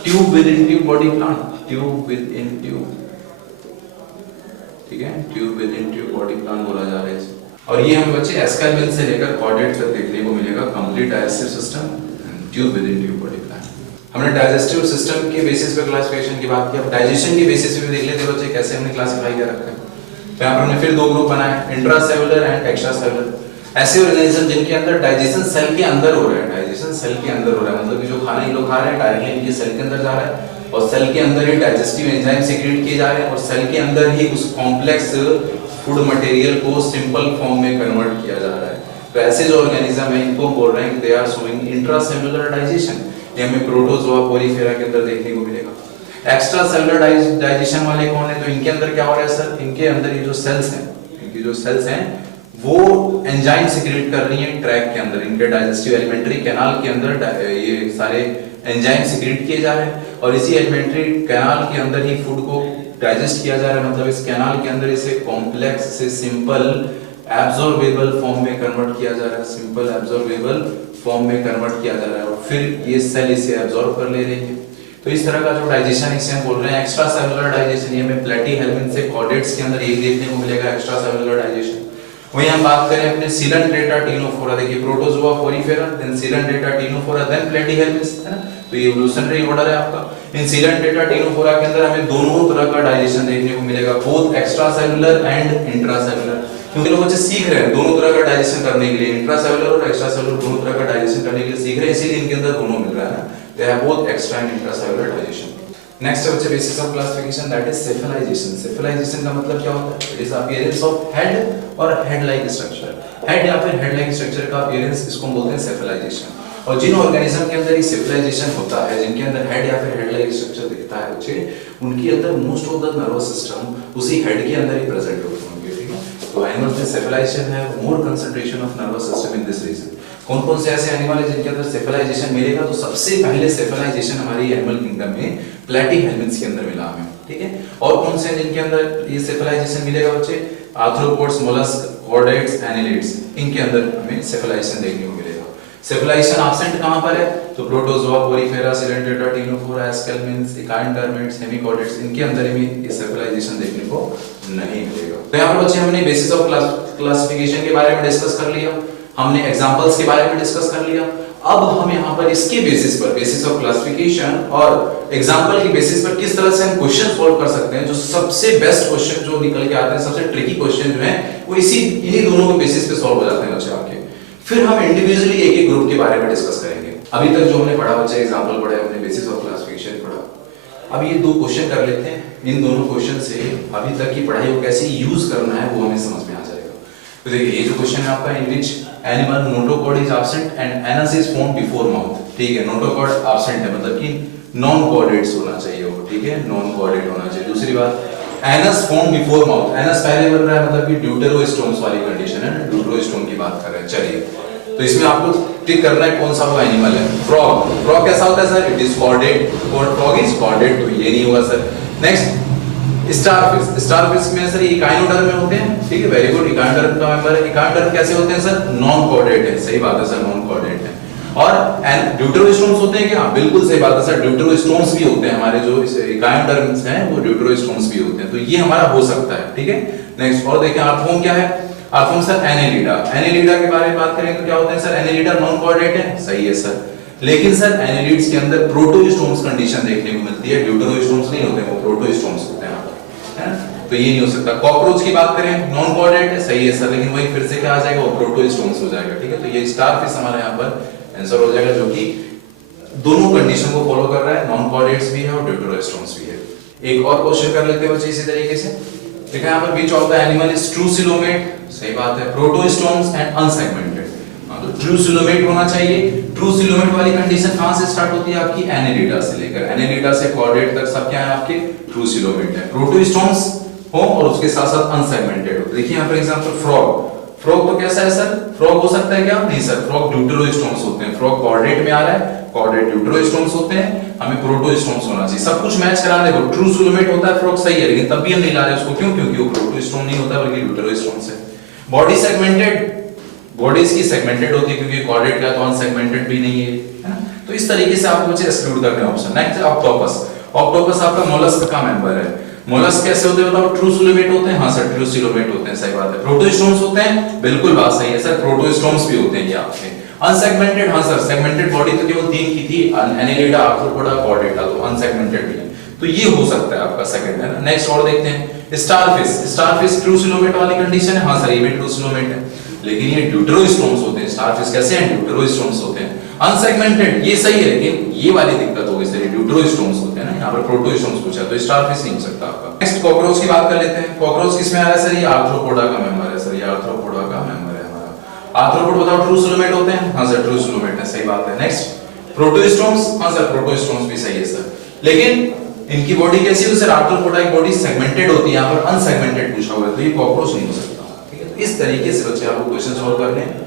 tube with in tube body plan, tube with in tube, ठीक है, tube with in tube body plan बोला जा रहा है। और ये हम बच्चे एस्केलमेंट से लेकर कॉर्डेट तक देखने को मिलेगा complete digestive system, tube with in tube body plan. हमने डाइजेस्टिव सिस्टम के बेसिस पे क्लासिफिकेशन की बात की, अब डाइजेशन के बेसिस पे देख लेते बच्चे कैसे हमने क्लासिफाई कर रखा है। तो यहाँ पर हमने फिर दो ग्रुप बनाए, इंट्रासेलुलर एंड एक्स्ट्रासेलुलर। ऐसे ऑर्गेनिज्म जिनके अंदर डाइजेशन सेल के अंदर हो रहा है, डाइजेशन सेल के अंदर हो रहा है, मतलब कि जो खाना ये लोग खा रहे हैं डायरेक्टली इनके सेल के अंदर जा रहा है, और सेल के अंदर ही डाइजेस्टिव एंजाइम सीक्रेट किए जा रहे हैं, और सेल के अंदर ही उस कॉम्प्लेक्स फूड मटेरियल को सिंपल फॉर्म में कन्वर्ट किया जा रहा है। तो ऐसे जो ऑर्गेनिज्म है इनको बोल रहे हैं कि they are showing intracellular digestion, ये हमें प्रोटोजोआ, पोरीफेरा के अंदर देखने को मिलेगा। एक्स्ट्रा सेलुलर डाइजेशन वाले कौन है, तो इनके अंदर क्या हो रहा है सर, इनके अंदर ये जो सेल्स हैं, इनकी जो सेल्स हैं वो एंजाइम सीक्रेट कर रही हैं ट्रैक के अंदर, इनके डाइजेस्टिव एलिमेंट्री कैनाल के अंदर ये सारे एंजाइम सीक्रेट किए जा रहे हैं, और इसी एलिमेंट्री कैनाल के अंदर ही फूड को डाइजेस्ट किया जा रहा है, मतलब इस कैनाल के अंदर इसे कॉम्प्लेक्स से सिंपल एब्जॉर्बेबल फॉर्म में कन्वर्ट किया जा रहा है, सिंपल एब्जॉर्बेबल फॉर्म में कन्वर्ट किया जा रहा है, और फिर ये सेल इसे एब्जॉर्ब कर ले रही है। तो इस तरह का जो डाइजेशन इसे हम बोल रहे हैं एक्स्ट्रा सेलुलर डाइजेशन। ये हमें प्लैटीहेल्मिन्थ से कॉर्डेट्स के अंदर यही देखने को मिलेगा, एक्स्ट्रा सेलुलर डाइजेशन। वहीं हम बात करें अपने सिलेंड्रेटा, टीनोफोरा, देखिए protozoa, porifera, then coelenterata, ctenophora, then platyhelminthes, है ना, तो ये इवोल्यूशनरी ऑर्डर है आपका। इन सिलेंड्रेटा, टीनोफोरा के अंदर हमें दोनों तरह का डाइजेशन देखने को मिलेगा, both extra cellular and intracellular, क्योंकि लोग बच्चे सीख रहे हैं दोनों तरह का डाइजेशन करने के लिए, इंट्रासेलुलर और एक्स्ट्रासेलुलर दोनों तरह का डाइजेशन करने के लिए सीख रहे हैं, इसीलिए इनके अंदर दोनों मिल रहा है ना, they have both extra and intracellular digestion. Next है बच्चे basis of classification, that is cephalization. Cephalization का मतलब क्या होता है, it is appearance of head और हेड लाइक स्ट्रक्चर, हेड या फिर हेड लाइक स्ट्रक्चर का अपीयरेंस, इसको बोलते हैं सेफलाइजेशन। और जिन ऑर्गेनिज्म के अंदर ये सेफलाइजेशन होता है, जिनके अंदर हेड या फिर हेड लाइक स्ट्रक्चर दिखता है बच्चे, उनके अंदर most of the nervous system उसी हेड के अंदर ही प्रेजेंट होते होंगे, ठीक है। तो एनिमल्स में सेफलाइजेशन है, more concentration of nervous system in this region. कौन कौन से ऐसे एनिमल है जिनके अंदर सेफलाइजेशन मिलेगा, तो सबसे पहले सेफलाइजेशन हमारी एनिमल किंगडम में प्लैटीहेल्मिन्थ्स के अंदर मिला हमें, ठीक है। और कौन से जिनके अंदर ये सेफलाइजेशन मिलेगा बच्चे, आर्थ्रोपोड्स, मोलस्क, कॉर्डेट्स, एनिलिड्स, इनके अंदर हमें सेफलाइजेशन देखने को मिलेगा। सेफलाइजेशन एब्सेंट कहां पर है, तो protozoa, porifera, coelenterata, ctenophora, aschelminthes, echinoderms, hemichordates, इनके अंदर भी ये सेफलाइजेशन देखने को नहीं मिलेगा। तो यहाँ पर बच्चे हमने बेसिस ऑफ क्लासिफिकेशन के बारे में डिस्कस कर लिया, हमने एग्जांपल्स के बारे में डिस्कस कर लिया। अब हम यहाँ पर इसके बेसिस पर, बेसिस ऑफ क्लासिफिकेशन और एग्जांपल के बेसिस पर किस तरह से हम क्वेश्चन सॉल्व कर सकते हैं, जो सबसे बेस्ट क्वेश्चन जो निकल के आते हैं, सबसे ट्रिकी क्वेश्चन जो है वो इन्हीं दोनों के बेसिस पे सॉल्व हो जाते हैं बच्चे आपके। फिर हम इंडिविजुअली एक एक ग्रुप के बारे में डिस्कस करेंगे। अभी तक जो हमने पढ़ा बच्चे, एग्जांपल पढ़े हमने, बेसिस ऑफ क्लासिफिकेशन पढ़ा। अब ये दो क्वेश्चन कर लेते हैं, इन दोनों क्वेश्चन से अभी तक की पढ़ाई को कैसे यूज करना है वो हमें समझ में आ जाएगा। तो देखिए ये जो क्वेश्चन है आपका, in which animal notochord is absent and anus is found before mouth, ठीक है। नोटोकॉर्ड एब्सेंट है मतलब कि नॉन कॉर्डेट्स होना चाहिए वो, ठीक है, नॉन कॉर्डेट होना चाहिए। दूसरी बात, anus found before mouth, anus पहले बन रहा है, मतलब कि ड्यूटेरोस्टोम्स वाली कंडीशन है ना, ड्यूटेरोस्टोम की बात कर रहे हैं। चलिए, तो इसमें आपको टिक करना है कौन सा वो एनिमल है। फ्रॉग, फ्रॉग कैसा होता है sir? It is chordate, frog is chordate, तो ये नहीं होगा सर। नेक्स्ट स्टारफिश, स्टारफिश में सर इकाइनोडर्म में होते हैं, ठीक है, वेरी गुड, इकाइनोडर्म का मेंबर है। इकाइनोडर्म कैसे होते हैं सर? नॉन कॉर्डेट है, सही बात है सर, नॉन कॉर्डेट है। और ड्यूटेरोस्टोम्स होते हैं क्या? बिल्कुल सही बात है सर, ड्यूटेरोस्टोम्स भी होते हैं, हमारे जो इकाइनोडर्म्स हैं वो ड्यूटेरोस्टोम्स भी होते हैं, तो ये हमारा हो सकता है, ठीक है। नेक्स्ट और देखें आर्थ्रोम क्या है? आर्थ्रोम सर एनेलिडा, एनेलिडा के बारे में बात करें तो क्या होते हैं सर? एनेलिडा नॉन कॉर्डेट है, सही है सर, लेकिन सर एनेलिड्स के अंदर प्रोटोस्टोम्स कंडीशन देखने को मिलती है, ड्यूटेरोस्टोम्स नहीं होते, वो प्रोटोस्टोम्स होते हैं, है ना, तो ये नहीं हो सकता। कॉकरोच की बात करें नॉन कॉर्डेट है, सही है सर, लेकिन वही फिर से क्या आ जाएगा? वो प्रोटोस्टोम्स हो जाएगा, ठीक है। तो ये स्टारफिश हमारा यहाँ पर आंसर हो जाएगा, जो कि दोनों कंडीशन को फॉलो कर रहा है, नॉन कॉर्डेट्स भी है और ड्यूटेरोस्टोम्स भी है। एक और क्वेश्चन कर लेते हैं बच्चे इसी तरीके से, देखा यहाँ पर which of the animal is true coelomate, सही बात है, प्रोटोस्टोम्स एंड अनसेगमेंटेड, तो ट्रू सिलोमेट होना चाहिए। ट्रू सिलोमेट वाली कंडीशन कहां से स्टार्ट होती है? आपकी एनेलिडा से लेकर, एनेलिडा से कॉर्डेट तक सब क्या है आपके? ट्रू सिलोमेट है। प्रोटोस्टोम्स हो और उसके साथ साथ अनसेगमेंटेड हो। देखिए यहाँ पर एग्जांपल फ्रॉग, फ्रॉग तो कैसा है सर? फ्रॉग हो सकता है क्या? नहीं सर, फ्रॉग ड्यूटेरोस्टोम्स होते हैं, फ्रॉग कॉर्डेट में आ रहा है, कॉर्डेट ड्यूटेरोस्टोम्स होते हैं, हमें प्रोटोस्टोम्स होना चाहिए, सब कुछ मैच करा देखो। ट्रू सिलोमेट होता है फ्रॉग, सही है, लेकिन तब भी हम नहीं ला रहे उसको, क्यों? क्योंकि वो प्रोटोस्टोम नहीं होता बल्कि ड्यूटेरोस्टोम्स है। बॉडी सेगमेंटेड, बॉडी इसकी सेगमेंटेड होती है क्योंकि कॉर्डेट का तो अनसेगमेंटेड भी नहीं है ना, तो इस तरीके से आपको बच्चे एक्सक्लूड करने हैं ऑप्शन। नेक्स्ट ऑक्टोपस, ऑक्टोपस आपका मोलस्क का मेंबर है। मोलस्क कैसे होते हैं बताओ? ट्रू सिलोमेट होते हैं, हाँ सर ट्रू सिलोमेट होते हैं, सही बात है। प्रोटोस्टोम्स होते हैं, बिल्कुल बात सही है सर, प्रोटोस्टोम्स भी होते हैं ये आपके। अनसेगमेंटेड, हाँ सर, सेगमेंटेड बॉडी तो केवल 3 की थी, एनेलिडा, आर्थ्रोपोडा, कॉर्डेटा, तो अनसेगमेंटेड भी है, तो ये हो सकता है आपका सेकंड, है ना। नेक्स्ट और देखते हैं स्टारफिश, स्टारफिश ट्रू सिलोमेट वाली कंडीशन है, हाँ सर ये भी ट्रू सिलोमेट है, लेकिन ये ड्यूटेरोस्टोम्स होते हैं। स्टारफिश कैसे हैं? ड्यूटेरोस्टोम्स होते हैं। अनसेगमेंटेड ये सही है, लेकिन ये वाली दिक्कत हो गई सर, ड्यूटेरोस्टोम्स होते हैं ना, यहाँ पर प्रोटोस्टोम्स पूछा, तो स्टारफिश नहीं हो सकता आपका। नेक्स्ट कॉकरोच की बात कर लेते हैं। कॉकरोच किसमें आ रहा है सर? ये आर्थ्रोपोडा का मेंबर है सर, ये आर्थ्रोपोडा का मेंबर है हमारा। आर्थ्रोपोड बताओ ट्रू सिलोमेट होते हैं, हाँ सर ट्रू सिलोमेट है, सही बात है। नेक्स्ट प्रोटोस्टोम्स, हाँ सर प्रोटोस्टोम्स भी सही है सर, लेकिन इनकी बॉडी कैसी है सर? आर्थ्रोपोडा की बॉडी सेगमेंटेड होती है, यहाँ पर अनसेगमेंटेड पूछा हुआ है, तो ये कॉकरोच नहीं हो सकता, ठीक है। तो इस तरीके से बच्चे आपको क्वेश्चन सॉल्व करने हैं,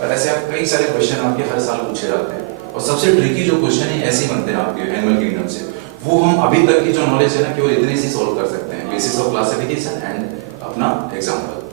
और ऐसे आप कई सारे क्वेश्चन आपके हर साल पूछे जाते हैं, और सबसे ट्रिकी जो क्वेश्चन है ऐसे बनते हैं आपके एनिमल किंगडम से, वो हम अभी तक की जो नॉलेज है ना केवल इतने से सॉल्व कर सकते हैं, बेसिस ऑफ क्लासिफिकेशन एंड अपना एग्जांपल।